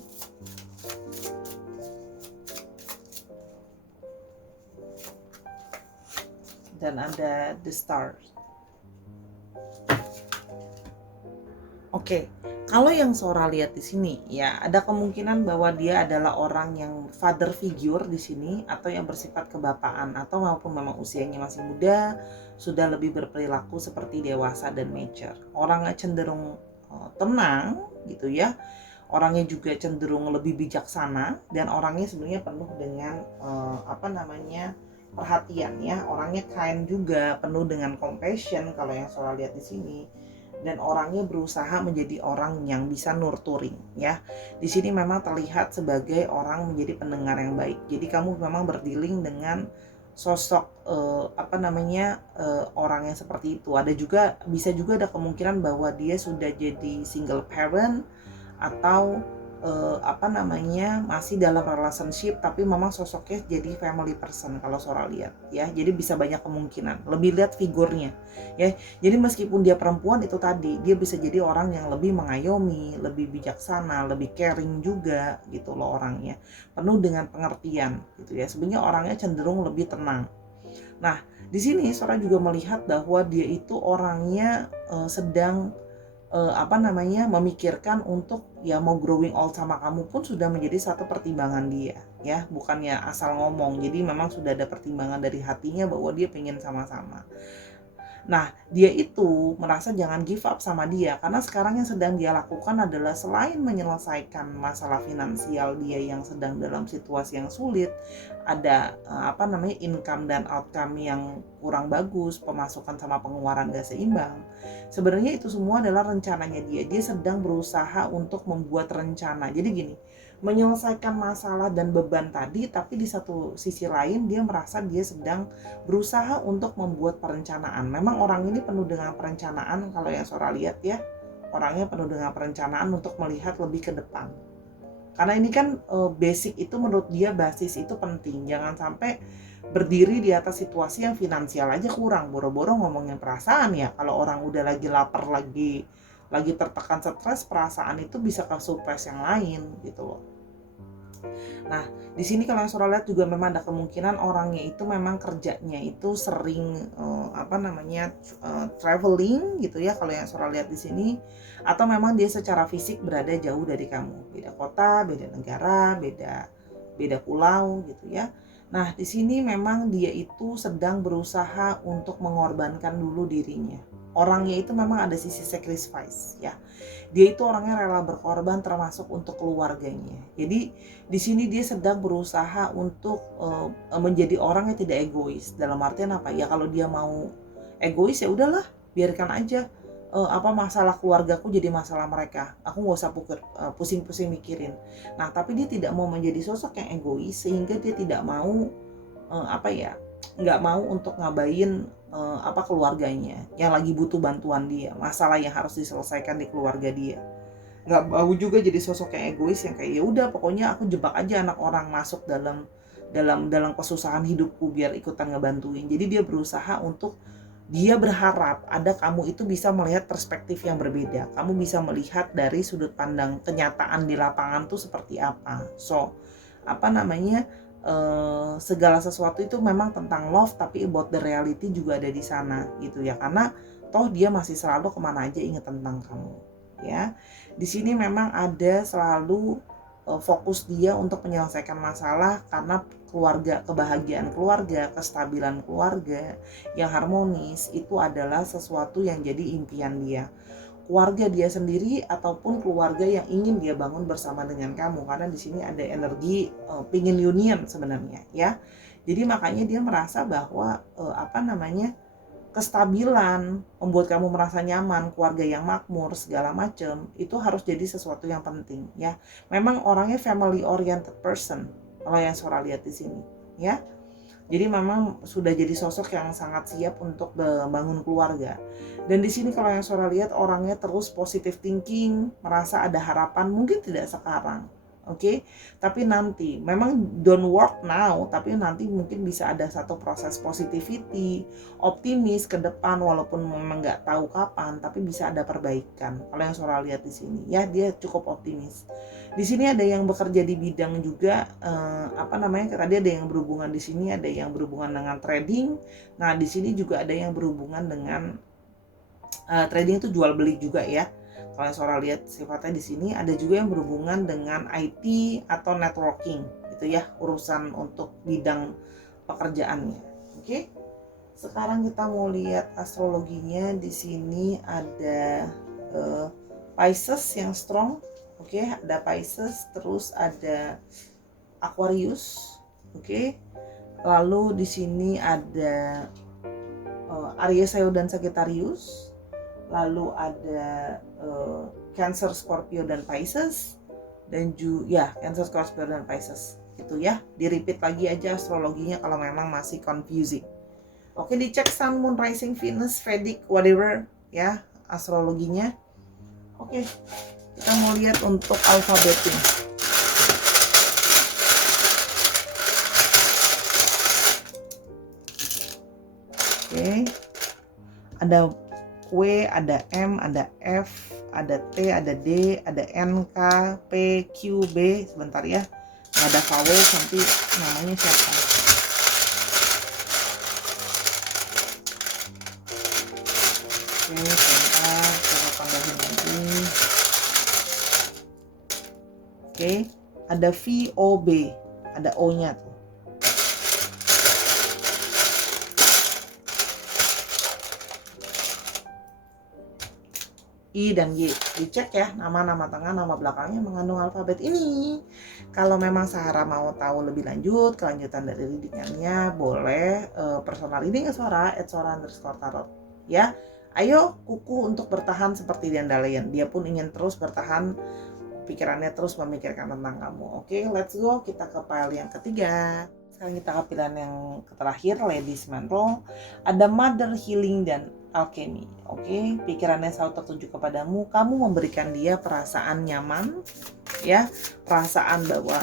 Dan ada The Stars. Oke. Kalau yang Sora lihat di sini ya, ada kemungkinan bahwa dia adalah orang yang father figure di sini atau yang bersifat kebapaan, atau maupun memang usianya masih muda, sudah lebih berperilaku seperti dewasa dan mature. Orangnya cenderung tenang gitu ya. Orangnya juga cenderung lebih bijaksana dan orangnya sebenarnya penuh dengan perhatian ya. Orangnya kind juga, penuh dengan compassion kalau yang Sora lihat di sini. Dan orangnya berusaha menjadi orang yang bisa nurturing ya. Di sini memang terlihat sebagai orang menjadi pendengar yang baik. Jadi kamu memang berdealing dengan sosok orang yang seperti itu. Bisa juga ada kemungkinan bahwa dia sudah jadi single parent atau masih dalam relationship tapi memang sosoknya jadi family person kalau Sora lihat ya. Jadi bisa banyak kemungkinan, lebih lihat figurnya ya. Jadi meskipun dia perempuan, itu tadi dia bisa jadi orang yang lebih mengayomi, lebih bijaksana, lebih caring juga gitu loh orangnya, penuh dengan pengertian gitu ya. Sebenarnya orangnya cenderung lebih tenang. Nah di sini Sora juga melihat bahwa dia itu orangnya sedang memikirkan untuk ya mau growing old sama kamu pun sudah menjadi satu pertimbangan dia ya, bukannya asal ngomong. Jadi memang sudah ada pertimbangan dari hatinya bahwa dia pengen sama-sama. Nah, dia itu merasa jangan give up sama dia, karena sekarang yang sedang dia lakukan adalah selain menyelesaikan masalah finansial dia yang sedang dalam situasi yang sulit, ada income dan outcome yang kurang bagus, pemasukan sama pengeluaran gak seimbang. Sebenarnya itu semua adalah rencananya dia. Dia sedang berusaha untuk membuat rencana. Jadi gini, menyelesaikan masalah dan beban tadi, tapi di satu sisi lain dia merasa dia sedang berusaha untuk membuat perencanaan. Memang orang ini penuh dengan perencanaan, kalau yang Sora lihat ya, orangnya penuh dengan perencanaan untuk melihat lebih ke depan. Karena ini kan basic itu menurut dia, basis itu penting. Jangan sampai berdiri di atas situasi yang finansial aja kurang, boro-boro ngomongin perasaan ya. Kalau orang udah lagi lapar, lagi tertekan, stres, perasaan itu bisa ke suppress yang lain gitu loh. Nah, di sini kalau yang Sora lihat juga memang ada kemungkinan orangnya itu memang kerjanya itu sering traveling gitu ya, kalau yang Sora lihat di sini, atau memang dia secara fisik berada jauh dari kamu, beda kota, beda negara, beda pulau gitu ya. Nah, di sini memang dia itu sedang berusaha untuk mengorbankan dulu dirinya. Orangnya itu memang ada sisi sacrifice ya. Dia itu orangnya rela berkorban termasuk untuk keluarganya. Jadi di sini dia sedang berusaha untuk menjadi orang yang tidak egois. Dalam artian apa? Ya kalau dia mau egois ya udahlah, biarkan aja masalah keluargaku jadi masalah mereka. Aku nggak usah pusing-pusing mikirin. Nah, tapi dia tidak mau menjadi sosok yang egois sehingga dia tidak mau nggak mau untuk ngabain keluarganya yang lagi butuh bantuan dia, masalah yang harus diselesaikan di keluarga dia. Nggak mau juga jadi sosok yang egois yang kayak ya udah pokoknya aku jebak aja anak orang masuk dalam kesusahan hidupku biar ikutan ngebantuin. Jadi dia berusaha untuk, dia berharap ada kamu itu bisa melihat perspektif yang berbeda. Kamu bisa melihat dari sudut pandang kenyataan di lapangan tuh seperti apa. So, segala sesuatu itu memang tentang love, tapi about the reality juga ada di sana gitu ya. Karena toh dia masih selalu kemana aja ingat tentang kamu ya. Di sini memang ada selalu fokus dia untuk menyelesaikan masalah, karena keluarga, kebahagiaan keluarga, kestabilan keluarga yang harmonis itu adalah sesuatu yang jadi impian dia. Keluarga dia sendiri ataupun keluarga yang ingin dia bangun bersama dengan kamu, karena di sini ada energi pingin union sebenarnya ya. Jadi makanya dia merasa bahwa kestabilan, membuat kamu merasa nyaman, keluarga yang makmur, segala macam, itu harus jadi sesuatu yang penting ya. Memang orangnya family oriented person kalau yang Sora lihat di sini ya. Jadi memang sudah jadi sosok yang sangat siap untuk membangun keluarga. Dan di sini kalau yang Sora lihat orangnya terus positive thinking, merasa ada harapan, mungkin tidak sekarang. Oke, tapi nanti memang don't work now, tapi nanti mungkin bisa ada satu proses positivity, optimis ke depan walaupun memang nggak tahu kapan, tapi bisa ada perbaikan. Kalau yang Sora lihat di sini, ya dia cukup optimis. Di sini ada yang bekerja di bidang juga tadi ada yang berhubungan di sini, ada yang berhubungan dengan trading. Nah, di sini juga ada yang berhubungan dengan trading itu jual beli juga ya. Kalau Sora lihat sifatnya di sini ada juga yang berhubungan dengan IT atau networking gitu ya, urusan untuk bidang pekerjaannya. Oke. Sekarang kita mau lihat astrologinya. Di sini ada Pisces yang strong. Oke, ada Pisces, terus ada Aquarius. Oke. Lalu di sini ada Aries, Leo dan Sagittarius. Lalu ada Cancer, Scorpio dan Pisces, dan juga Cancer, Scorpio dan Pisces itu ya. Di repeat lagi aja astrologinya kalau memang masih confusing. Oke, dicek Sun, Moon, Rising, Venus, Vedic, whatever ya astrologinya. Oke, kita mau lihat untuk alfabetnya. Oke, ada W, ada M, ada F, ada T, ada D, ada N, K, P, Q, B. Sebentar ya, nggak ada vowel, nanti namanya siapa. Oke, sebentar, coba pandahin lagi. Oke, ada V, O, B, ada O-nya tuh. I dan Y. Dicek ya, nama tengah, nama belakangnya mengandung alfabet ini. Kalau memang Sahara mau tahu lebih lanjut, kelanjutan dari readingannya, boleh personal reading ke Sora, @sora_tarot. Ya, ayo kuku untuk bertahan seperti dandelion. Dia pun ingin terus bertahan, pikirannya terus memikirkan tentang kamu. Oke, let's go. Kita ke pile yang ketiga. Sekarang kita ke pilihan yang terakhir, Ladies Mantle. Ada Mother, Healing, dan Alchemy. Oke, pikirannya selalu tertuju kepadamu. Kamu memberikan dia perasaan nyaman, ya, perasaan bahwa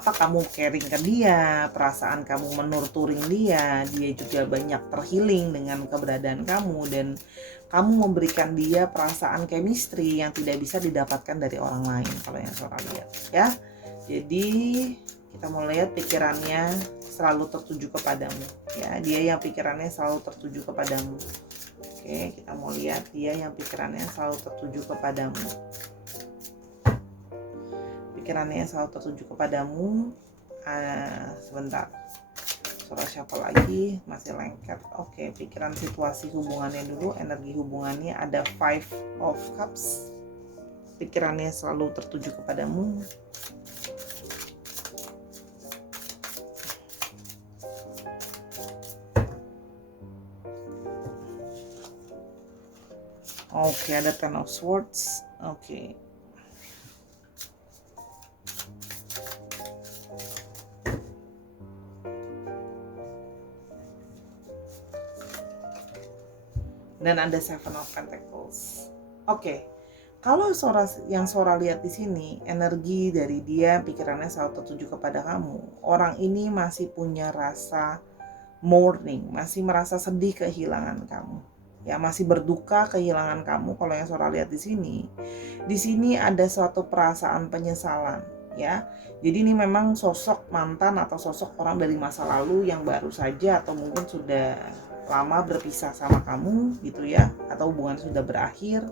kamu caring ke dia, perasaan kamu menurturing dia juga banyak terhealing dengan keberadaan kamu, dan kamu memberikan dia perasaan chemistry yang tidak bisa didapatkan dari orang lain kalau yang Sora lihat, ya. Jadi kita mau lihat pikirannya selalu tertuju kepadamu, ya. Dia yang pikirannya selalu tertuju kepadamu. Oke, kita mau lihat dia yang pikirannya selalu tertuju kepadamu. Pikirannya selalu tertuju kepadamu. Sebentar, Sora siapa lagi? Masih lengket. Oke, pikiran situasi hubungannya dulu. Energi hubungannya ada 5 of Cups. Pikirannya selalu tertuju kepadamu. Oke, ada 10 of Swords. Oke. Dan ada 7 of Pentacles. Oke. Kalau yang Sora lihat di sini, energi dari dia, pikirannya selalu tertuju kepada kamu. Orang ini masih punya rasa mourning, masih merasa sedih kehilangan kamu. Ya, masih berduka kehilangan kamu. Kalau yang Sora lihat di sini ada suatu perasaan penyesalan, ya. Jadi ini memang sosok mantan atau sosok orang dari masa lalu yang baru saja atau mungkin sudah lama berpisah sama kamu gitu ya, atau hubungan sudah berakhir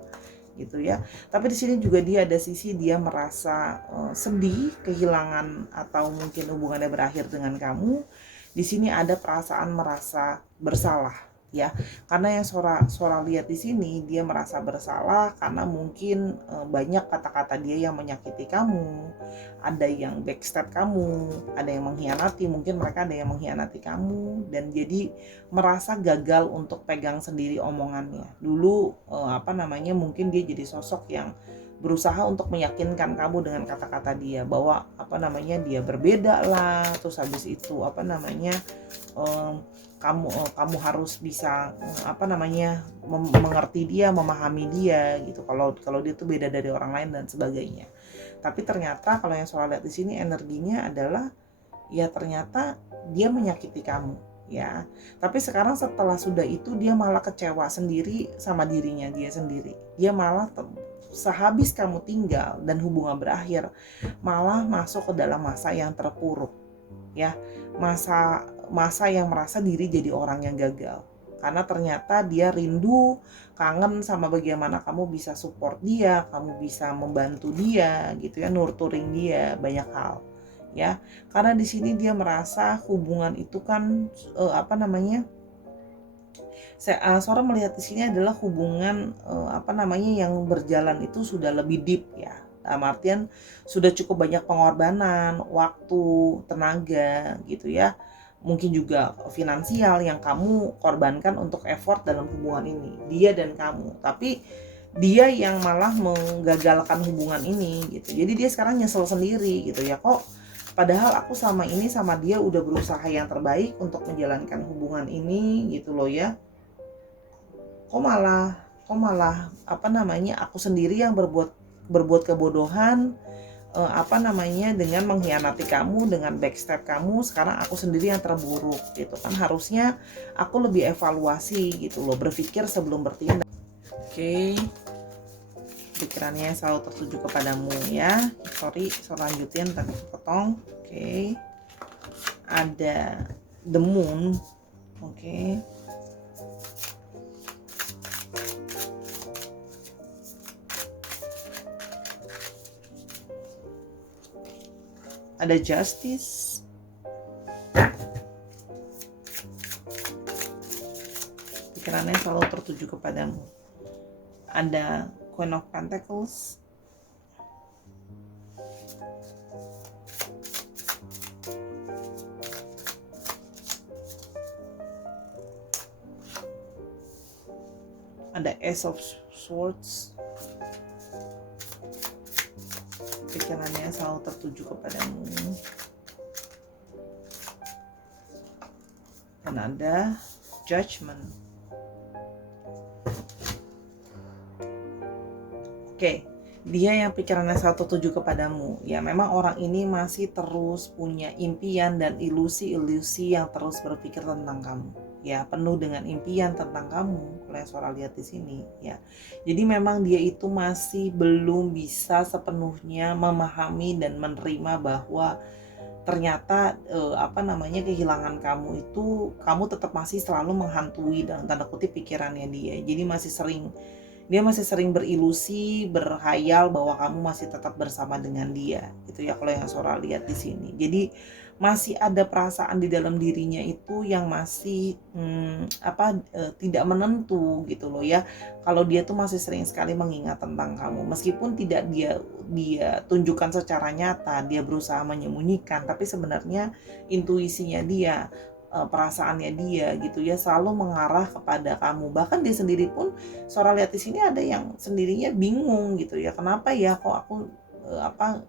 gitu ya. Tapi di sini juga dia ada sisi dia merasa sedih kehilangan atau mungkin hubungannya berakhir dengan kamu. Di sini ada perasaan merasa bersalah, ya. Karena yang Sora lihat di sini, dia merasa bersalah karena mungkin banyak kata-kata dia yang menyakiti kamu, ada yang backstab kamu, ada yang mengkhianati, mungkin mereka ada yang mengkhianati kamu, dan jadi merasa gagal untuk pegang sendiri omongannya. Dulu mungkin dia jadi sosok yang berusaha untuk meyakinkan kamu dengan kata-kata dia bahwa dia berbeda lah, terus habis itu kamu harus bisa mengerti dia, memahami dia gitu, kalau dia tuh beda dari orang lain dan sebagainya. Tapi ternyata kalau yang Sora lihat di sini energinya adalah ya ternyata dia menyakiti kamu, ya. Tapi sekarang setelah sudah itu dia malah kecewa sendiri sama dirinya dia sendiri. Dia malah sehabis kamu tinggal dan hubungan berakhir, malah masuk ke dalam masa yang terpuruk, ya. Masa yang merasa diri jadi orang yang gagal. Karena ternyata dia rindu, kangen sama bagaimana kamu bisa support dia, kamu bisa membantu dia gitu ya, nurturing dia banyak hal. Ya, karena di sini dia merasa hubungan itu kan Sora melihat di sini adalah hubungan yang berjalan itu sudah lebih deep, ya. Dalam artian sudah cukup banyak pengorbanan, waktu, tenaga gitu ya. Mungkin juga finansial yang kamu korbankan untuk effort dalam hubungan ini, dia dan kamu. Tapi dia yang malah menggagalkan hubungan ini gitu. Jadi dia sekarang nyesel sendiri gitu ya, kok padahal aku sama dia udah berusaha yang terbaik untuk menjalankan hubungan ini gitu loh ya. Kok malah aku sendiri yang berbuat kebodohan, dengan mengkhianati kamu, dengan backstab kamu. Sekarang aku sendiri yang terburuk gitu kan. Harusnya aku lebih evaluasi gitu loh, berpikir sebelum bertindak. Oke. Pikirannya selalu tertuju kepadamu, ya. Sorry lanjutin tadi kepotong. Oke. Ada the moon. Oke. Ada justice. Pikirannya selalu tertuju kepadamu. Ada Queen of Pentacles, ada Ace of Swords. Pikirannya selalu tertuju kepadamu. Dan ada Judgment. Oke, dia yang pikirannya selalu tertuju kepadamu. Ya, memang orang ini masih terus punya impian dan ilusi-ilusi yang terus berpikir tentang kamu. Ya, penuh dengan impian tentang kamu. Kalau yang Sora lihat di sini, ya. Jadi memang dia itu masih belum bisa sepenuhnya memahami dan menerima bahwa ternyata kehilangan kamu itu, kamu tetap masih selalu menghantui dalam tanda kutip pikirannya dia. Jadi dia masih sering berilusi, berhayal bahwa kamu masih tetap bersama dengan dia, gitu ya. Kalau yang Sora lihat di sini, jadi masih ada perasaan di dalam dirinya itu yang masih tidak menentu, gitu loh ya. Kalau dia tuh masih sering sekali mengingat tentang kamu, meskipun tidak dia tunjukkan secara nyata, dia berusaha menyembunyikan, tapi sebenarnya intuisinya dia, perasaannya dia, gitu ya, selalu mengarah kepada kamu. Bahkan dia sendiri pun, Sora lihat di sini ada yang sendirinya bingung, gitu ya, kenapa ya kok aku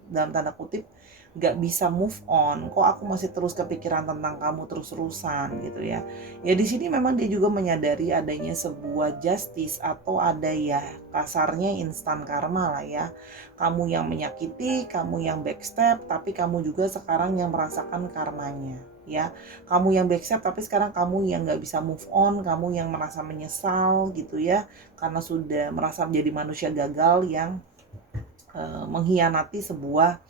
dalam tanda kutip gak bisa move on, kok aku masih terus kepikiran tentang kamu terus-terusan, gitu ya. Ya di sini memang dia juga menyadari adanya sebuah justice, atau ada ya kasarnya instan karma lah ya. Kamu yang menyakiti, kamu yang backstep, tapi kamu juga sekarang yang merasakan karmanya, ya. Kamu yang backstep, tapi sekarang kamu yang gak bisa move on, kamu yang merasa menyesal, gitu ya, karena sudah merasa menjadi manusia gagal yang mengkhianati sebuah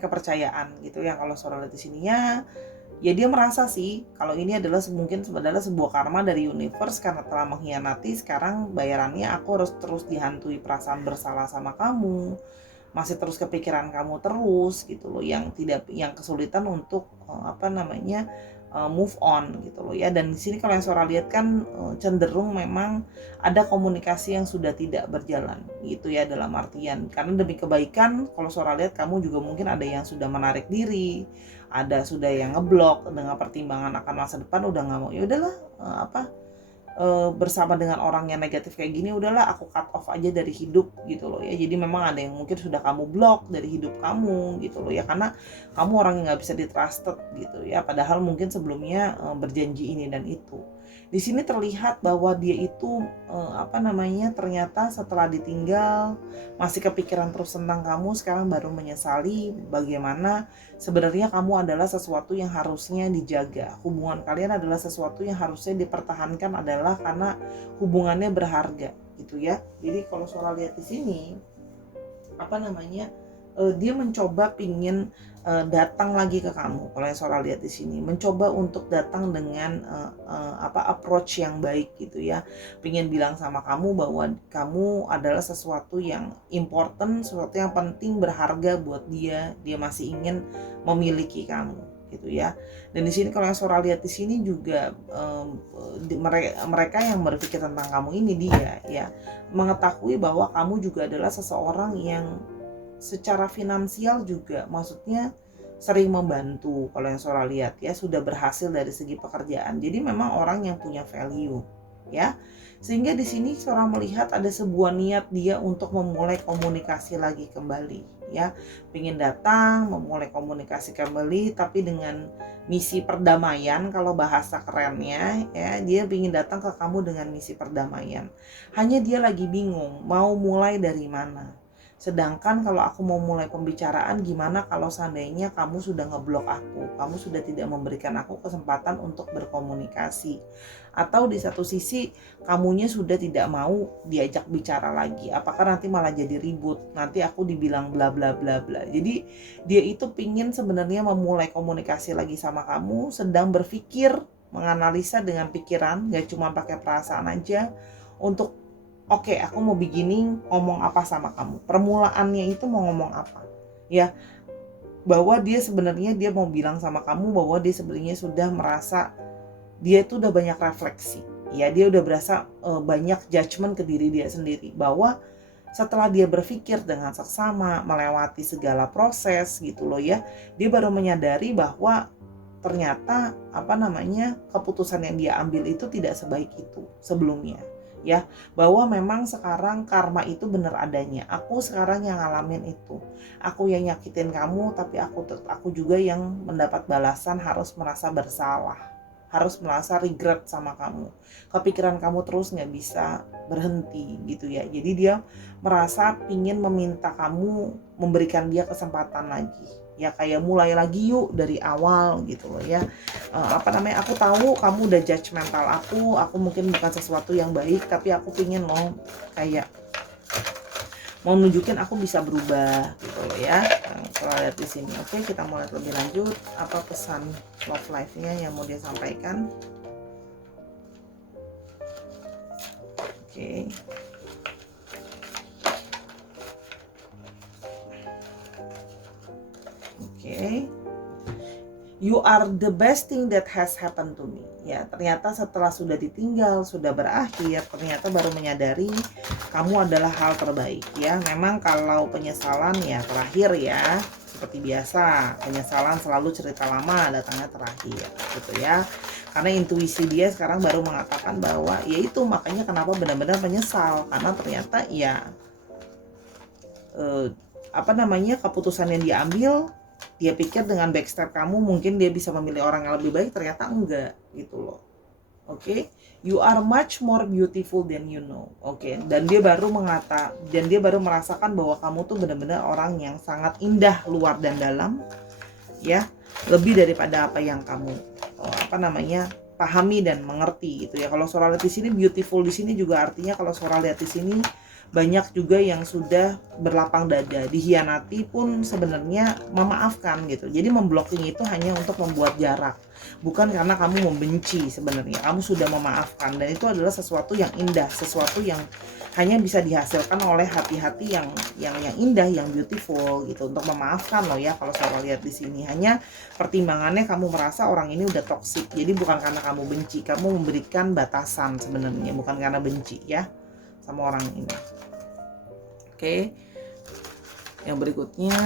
kepercayaan, gitu ya. Kalau Sora lihat di sininya, ya dia merasa sih kalau ini adalah mungkin sebenarnya sebuah karma dari universe, karena telah mengkhianati. Sekarang bayarannya aku harus terus dihantui perasaan bersalah sama kamu, masih terus kepikiran kamu terus, gitu loh, yang kesulitan untuk move on, gitu loh ya. Dan di sini kalau yang Sora lihat kan cenderung memang ada komunikasi yang sudah tidak berjalan, gitu ya, dalam artian karena demi kebaikan. Kalau Sora lihat kamu juga mungkin ada yang sudah menarik diri, ada sudah yang ngeblok dengan pertimbangan akan masa depan, udah nggak mau, ya udahlah bersama dengan orang yang negatif kayak gini, udahlah aku cut off aja dari hidup, gitu loh ya. Jadi memang ada yang mungkin sudah kamu blok dari hidup kamu, gitu loh ya, karena kamu orang yang nggak bisa ditrusted, gitu ya, padahal mungkin sebelumnya berjanji ini dan itu. Di sini terlihat bahwa dia itu ternyata setelah ditinggal masih kepikiran terus tentang kamu. Sekarang baru menyesali bagaimana sebenarnya kamu adalah sesuatu yang harusnya dijaga. Hubungan kalian adalah sesuatu yang harusnya dipertahankan, adalah karena hubungannya berharga, gitu ya. Jadi kalau Sora lihat di sini dia mencoba pingin datang lagi ke kamu. Kalau yang Sora lihat di sini, mencoba untuk datang dengan approach yang baik, gitu ya. Pingin bilang sama kamu bahwa kamu adalah sesuatu yang important, sesuatu yang penting, berharga buat dia. Dia masih ingin memiliki kamu, gitu ya. Dan di sini kalau yang Sora lihat di sini juga mereka yang berpikir tentang kamu ini, dia ya mengetahui bahwa kamu juga adalah seseorang yang secara finansial juga, maksudnya sering membantu. Kalau yang Sora lihat ya, sudah berhasil dari segi pekerjaan. Jadi memang orang yang punya value, ya. Sehingga di sini Sora melihat ada sebuah niat dia untuk memulai komunikasi lagi kembali, ya. Pengen datang, memulai komunikasi kembali, tapi dengan misi perdamaian. Kalau bahasa kerennya ya, dia ingin datang ke kamu dengan misi perdamaian. Hanya dia lagi bingung mau mulai dari mana. Sedangkan kalau aku mau mulai pembicaraan, gimana kalau seandainya kamu sudah ngeblok aku, kamu sudah tidak memberikan aku kesempatan untuk berkomunikasi, atau di satu sisi kamunya sudah tidak mau diajak bicara lagi, apakah nanti malah jadi ribut, nanti aku dibilang bla bla bla bla. Jadi dia itu pingin sebenarnya memulai komunikasi lagi sama kamu, sedang berpikir, menganalisa dengan pikiran, gak cuma pakai perasaan aja, untuk oke, aku mau beginning ngomong apa sama kamu. Permulaannya itu mau ngomong apa? Ya, bahwa dia sebenarnya dia mau bilang sama kamu bahwa dia sebenarnya sudah merasa dia itu udah banyak refleksi. Ya, dia udah berasa banyak judgement ke diri dia sendiri, bahwa Setelah dia berpikir dengan seksama, melewati segala proses gitu loh ya, dia baru menyadari bahwa ternyata keputusan yang dia ambil itu tidak sebaik itu sebelumnya ya, bahwa memang sekarang karma itu benar adanya. Aku sekarang yang ngalamin itu, aku yang nyakitin kamu, tapi aku juga yang mendapat balasan, harus merasa bersalah, harus merasa regret sama kamu, kepikiran kamu terus, nggak bisa berhenti gitu ya. Jadi dia merasa pingin meminta kamu memberikan dia kesempatan lagi ya, kayak mulai lagi yuk dari awal gitu loh ya. Aku tahu kamu udah judgmental aku mungkin bukan sesuatu yang baik, tapi aku pingin loh kayak mau nunjukin aku bisa berubah gitu loh ya. Kalau lihat di sini, oke, kita mau lihat lebih lanjut apa pesan love life-nya yang mau dia sampaikan. Oke. Oke. You are the best thing that has happened to me. Ya, ternyata setelah sudah ditinggal, sudah berakhir, ternyata baru menyadari kamu adalah hal terbaik ya. Memang kalau penyesalan ya terakhir ya, seperti biasa, penyesalan selalu cerita lama, datangnya terakhir gitu ya. Karena intuisi dia sekarang baru mengatakan bahwa ya itu makanya kenapa benar-benar menyesal, karena ternyata ya keputusan yang diambil, dia pikir dengan backstep kamu mungkin dia bisa memilih orang yang lebih baik, ternyata enggak gitu loh. Oke, you are much more beautiful than you know. Oke, dan dia baru merasakan bahwa kamu tuh benar-benar orang yang sangat indah luar dan dalam ya, lebih daripada apa yang kamu pahami dan mengerti gitu ya. Kalau Sora lihat di sini beautiful di sini juga artinya, kalau Sora lihat di sini banyak juga yang sudah berlapang dada, dihianati pun sebenarnya memaafkan gitu. Jadi memblocking itu hanya untuk membuat jarak, bukan karena kamu membenci. Sebenarnya kamu sudah memaafkan, dan itu adalah sesuatu yang indah, sesuatu yang hanya bisa dihasilkan oleh hati-hati yang indah, yang beautiful gitu, untuk memaafkan loh ya. Kalau saya lihat di sini hanya pertimbangannya kamu merasa orang ini udah toksik, jadi bukan karena kamu benci, kamu memberikan batasan sebenarnya, bukan karena benci ya sama orang ini. Oke, yang berikutnya,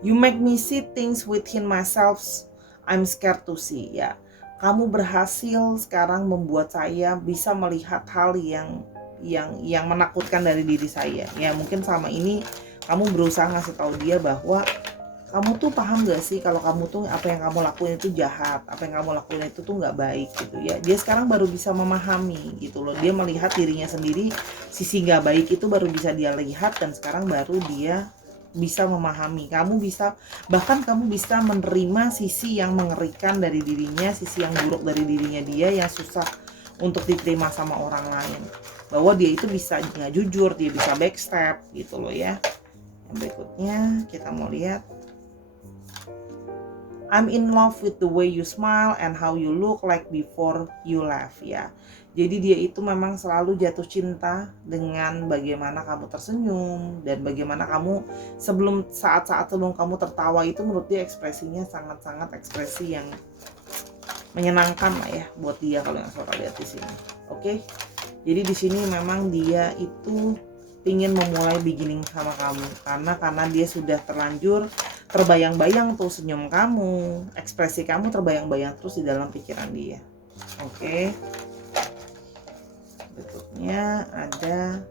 you make me see things within myself I'm scared to see ya. Kamu berhasil sekarang membuat saya bisa melihat hal yang menakutkan dari diri saya ya. Mungkin sama ini kamu berusaha ngasih tahu dia bahwa kamu tuh paham gak sih kalau kamu tuh apa yang kamu lakuin itu jahat, apa yang kamu lakuin itu tuh nggak baik gitu ya. Dia sekarang baru bisa memahami gitu loh, dia melihat dirinya sendiri, sisi nggak baik itu baru bisa dia lihat, dan sekarang baru dia bisa memahami. Bahkan kamu bisa menerima sisi yang mengerikan dari dirinya, sisi yang buruk dari dirinya dia yang susah untuk diterima sama orang lain, bahwa dia itu bisa nggak jujur, dia bisa backstep gitu loh ya. Yang berikutnya kita mau lihat, I'm in love with the way you smile and how you look like before you left ya. Jadi dia itu memang selalu jatuh cinta dengan bagaimana kamu tersenyum, dan bagaimana kamu saat-saat sebelum kamu tertawa itu, menurut dia ekspresinya sangat-sangat ekspresi yang menyenangkan lah ya buat dia, kalau yang Sora lihat di sini. Oke. Jadi di sini memang dia itu ingin memulai beginning sama kamu, karena dia sudah terlanjur terbayang-bayang tuh senyum kamu, ekspresi kamu terbayang-bayang terus di dalam pikiran dia. Oke. Berikutnya ada,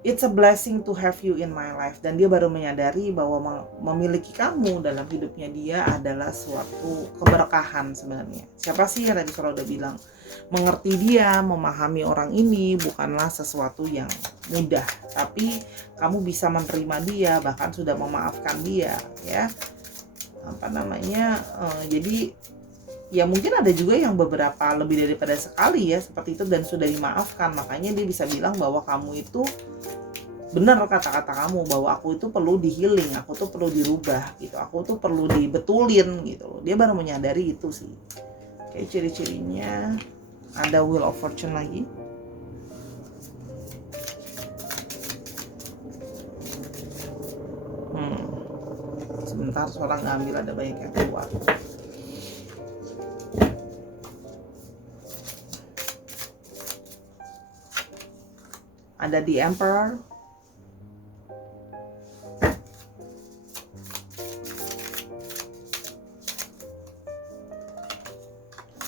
it's a blessing to have you in my life, dan dia baru menyadari bahwa memiliki kamu dalam hidupnya dia adalah suatu keberkahan sebenarnya. Siapa sih yang tadi Sora udah bilang, mengerti dia, memahami orang ini bukanlah sesuatu yang mudah, tapi kamu bisa menerima dia, bahkan sudah memaafkan dia ya. Jadi ya mungkin ada juga yang beberapa lebih daripada sekali ya seperti itu dan sudah dimaafkan, makanya dia bisa bilang bahwa kamu itu benar, kata-kata kamu bahwa aku itu perlu di healing, aku tuh perlu dirubah gitu, aku tuh perlu dibetulin gitu. Dia baru menyadari itu sih. Oke, ciri-cirinya ada Wheel of Fortune lagi. Sebentar, Sora ngambil, ada banyak yang keluar. ada The Emperor,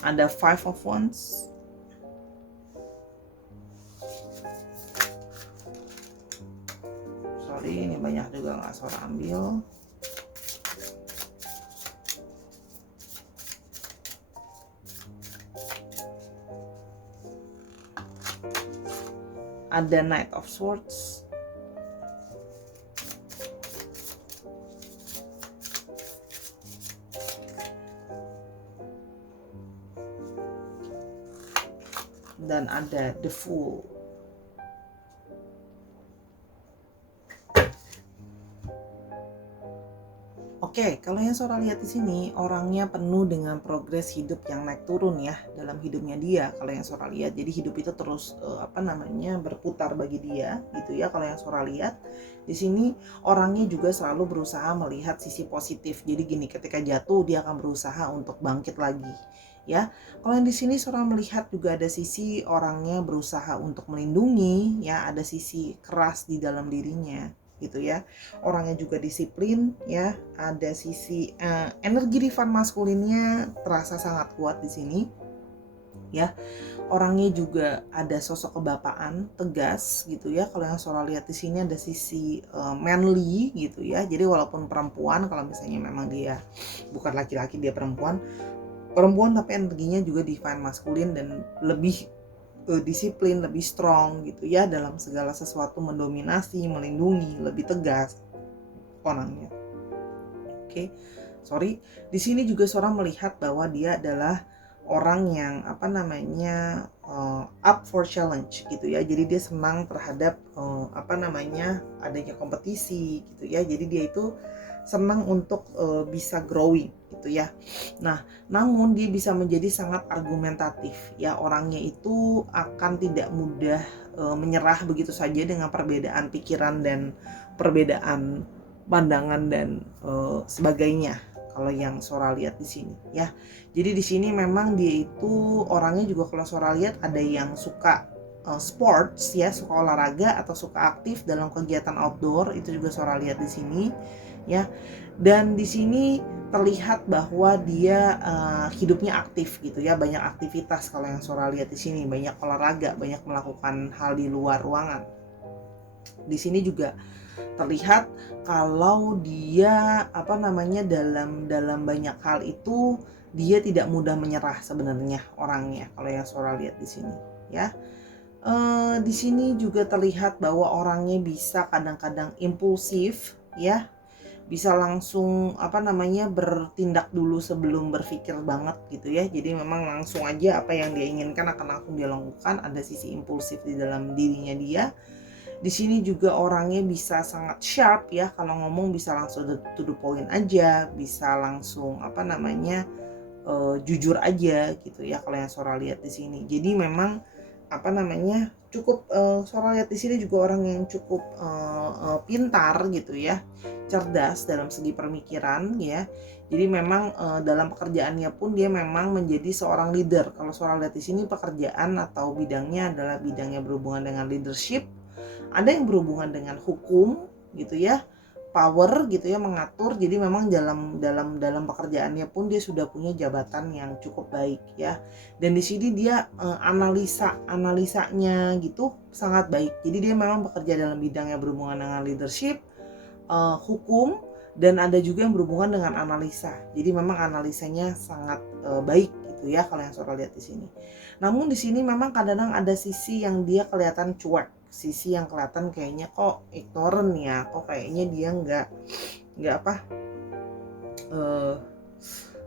ada Five of Wands, sorry ini banyak juga nggak Sora ambil, ada Knight of Swords, dan ada The Fool. Oke, kalau yang Sora lihat di sini orangnya penuh dengan progres hidup yang naik turun ya dalam hidupnya dia. Kalau yang Sora lihat, jadi hidup itu terus berputar bagi dia gitu ya. Kalau yang Sora lihat di sini orangnya juga selalu berusaha melihat sisi positif. Jadi gini, ketika jatuh dia akan berusaha untuk bangkit lagi. Ya, kalau yang di sini Sora melihat juga ada sisi orangnya berusaha untuk melindungi, ya ada sisi keras di dalam dirinya gitu ya. Orangnya juga disiplin ya, ada sisi energi divine maskulinnya terasa sangat kuat di sini ya. Orangnya juga ada sosok kebapaan tegas gitu ya. Kalau yang Sora lihat di sini ada sisi manly gitu ya. Jadi walaupun perempuan, kalau misalnya memang dia bukan laki-laki, dia perempuan tapi energinya juga divine maskulin dan lebih disiplin, lebih strong gitu ya dalam segala sesuatu, mendominasi, melindungi, lebih tegas orangnya. Oke, sorry. Di sini juga Sora melihat bahwa dia adalah orang yang up for challenge gitu ya. Jadi dia senang terhadap adanya kompetisi gitu ya. Jadi dia itu senang untuk bisa growing gitu ya. Nah, namun dia bisa menjadi sangat argumentatif ya. Orangnya itu akan tidak mudah menyerah begitu saja dengan perbedaan pikiran dan perbedaan pandangan dan sebagainya. Kalau yang Sora lihat di sini ya. Jadi di sini memang dia itu orangnya juga, kalau Sora lihat ada yang suka sports ya, suka olahraga atau suka aktif dalam kegiatan outdoor, itu juga Sora lihat di sini ya. Dan di sini terlihat bahwa dia hidupnya aktif gitu ya, banyak aktivitas. Kalau yang Sora lihat di sini banyak olahraga, banyak melakukan hal di luar ruangan. Di sini juga terlihat kalau dia dalam banyak hal itu dia tidak mudah menyerah sebenarnya orangnya. Kalau yang Sora lihat di sini ya. Di sini juga terlihat bahwa orangnya bisa kadang-kadang impulsif ya, bisa langsung bertindak dulu sebelum berpikir banget gitu ya. Jadi memang langsung aja apa yang dia inginkan akan langsung dia lakukan. Ada sisi impulsif di dalam dirinya dia. Di sini juga orangnya bisa sangat sharp ya, kalau ngomong bisa langsung to the point aja, bisa langsung jujur aja gitu ya kalau yang Sora lihat di sini. Jadi memang cukup Sora lihat di sini juga orang yang cukup pintar gitu ya, cerdas dalam segi pemikiran ya. Jadi memang dalam pekerjaannya pun dia memang menjadi seorang leader. Kalau Sora lihat di sini pekerjaan atau bidangnya adalah bidangnya berhubungan dengan leadership, ada yang berhubungan dengan hukum gitu ya, power gitu ya, mengatur. Jadi memang dalam pekerjaannya pun dia sudah punya jabatan yang cukup baik ya. Dan di sini dia analisanya gitu sangat baik. Jadi dia memang bekerja dalam bidang yang berhubungan dengan leadership, hukum, dan ada juga yang berhubungan dengan analisa. Jadi memang analisanya sangat baik gitu ya kalau yang Sora lihat di sini. Namun di sini memang kadang-kadang ada sisi yang dia kelihatan cuek, sisi yang kelihatan kayaknya kok ignorant ya, kok kayaknya dia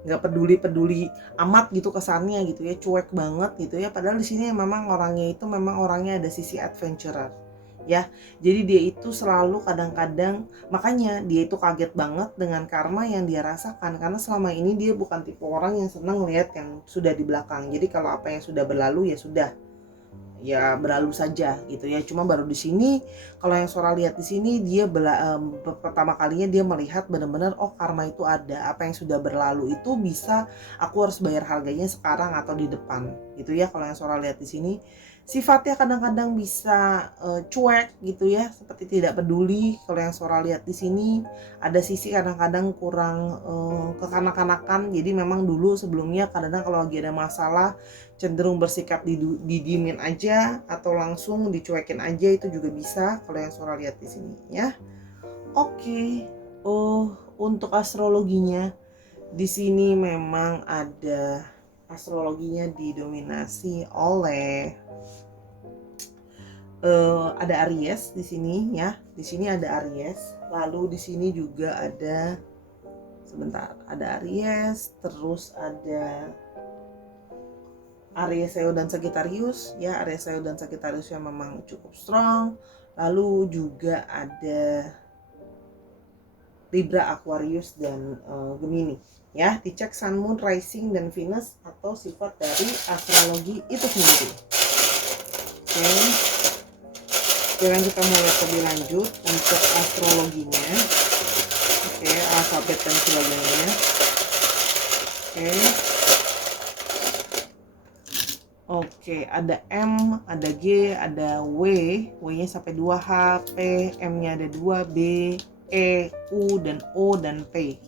nggak peduli amat gitu kesannya gitu ya, cuek banget gitu ya. Padahal di sini memang orangnya ada sisi adventurer ya. Jadi dia itu selalu kadang-kadang, makanya dia itu kaget banget dengan karma yang dia rasakan, karena selama ini dia bukan tipe orang yang senang lihat yang sudah di belakang. Jadi kalau apa yang sudah berlalu ya sudah, ya berlalu saja gitu ya. Cuma baru di sini kalau yang Sora lihat di sini dia pertama kalinya dia melihat benar-benar karma itu ada. Apa yang sudah berlalu itu bisa aku harus bayar harganya sekarang atau di depan gitu ya. Kalau yang Sora lihat di sini Sifatnya kadang-kadang bisa cuek gitu ya, seperti tidak peduli. Kalau yang Sora lihat di sini ada sisi kadang-kadang kurang kekanak-kanakan. Jadi memang dulu sebelumnya kadang-kadang kalau lagi ada masalah cenderung bersikap didiemin aja atau langsung dicuekin aja, itu juga bisa kalau yang Sora lihat di sini ya. Oke. Untuk astrologinya di sini memang ada astrologinya didominasi oleh ada Aries di sini ya. Di sini ada Aries. Lalu di sini juga ada ada Aries, terus ada Aries, Leo dan Sagittarius ya. Aries, Leo dan Sagittarius yang memang cukup strong. Lalu juga ada Libra, Aquarius dan Gemini ya. Dicek Sun, Moon, Rising dan Venus atau sifat dari astrologi itu sendiri. Oke. Sekarang kita mulai lebih lanjut untuk astrologinya. Oke, alfabet dan sebagainya. Oke, ada M, ada G, ada W, W-nya sampai 2, H, P, M-nya ada 2, B, E, U, dan O, dan P.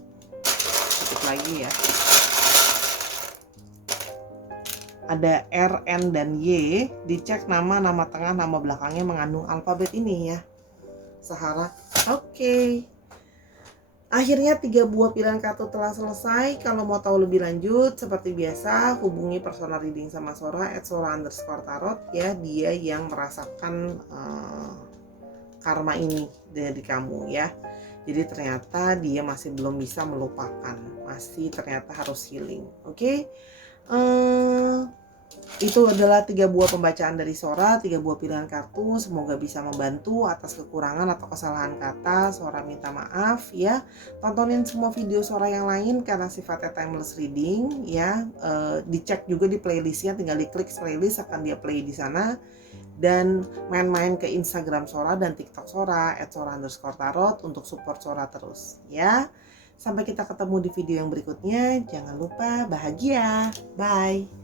Sedikit lagi ya. Ada R, N, dan Y. Dicek nama tengah, nama belakangnya mengandung alfabet ini ya. Sahara. Oke. Akhirnya 3 buah pilihan kartu telah selesai. Kalau mau tahu lebih lanjut, seperti biasa hubungi personal reading sama Sora @sora_tarot ya. Dia yang merasakan karma ini dari kamu ya. Jadi ternyata dia masih belum bisa melupakan, masih ternyata harus healing. Oke. Itu adalah 3 buah pembacaan dari Sora, 3 buah pilihan kartu. Semoga bisa membantu. Atas kekurangan atau kesalahan kata, Sora minta maaf ya. Tontonin semua video Sora yang lain karena sifatnya timeless reading ya. Dicek juga di playlistnya, tinggal diklik playlist akan dia play di sana. Dan main-main ke Instagram Sora dan TikTok Sora @sora_tarot untuk support Sora terus ya. Sampai kita ketemu di video yang berikutnya. Jangan lupa bahagia. Bye.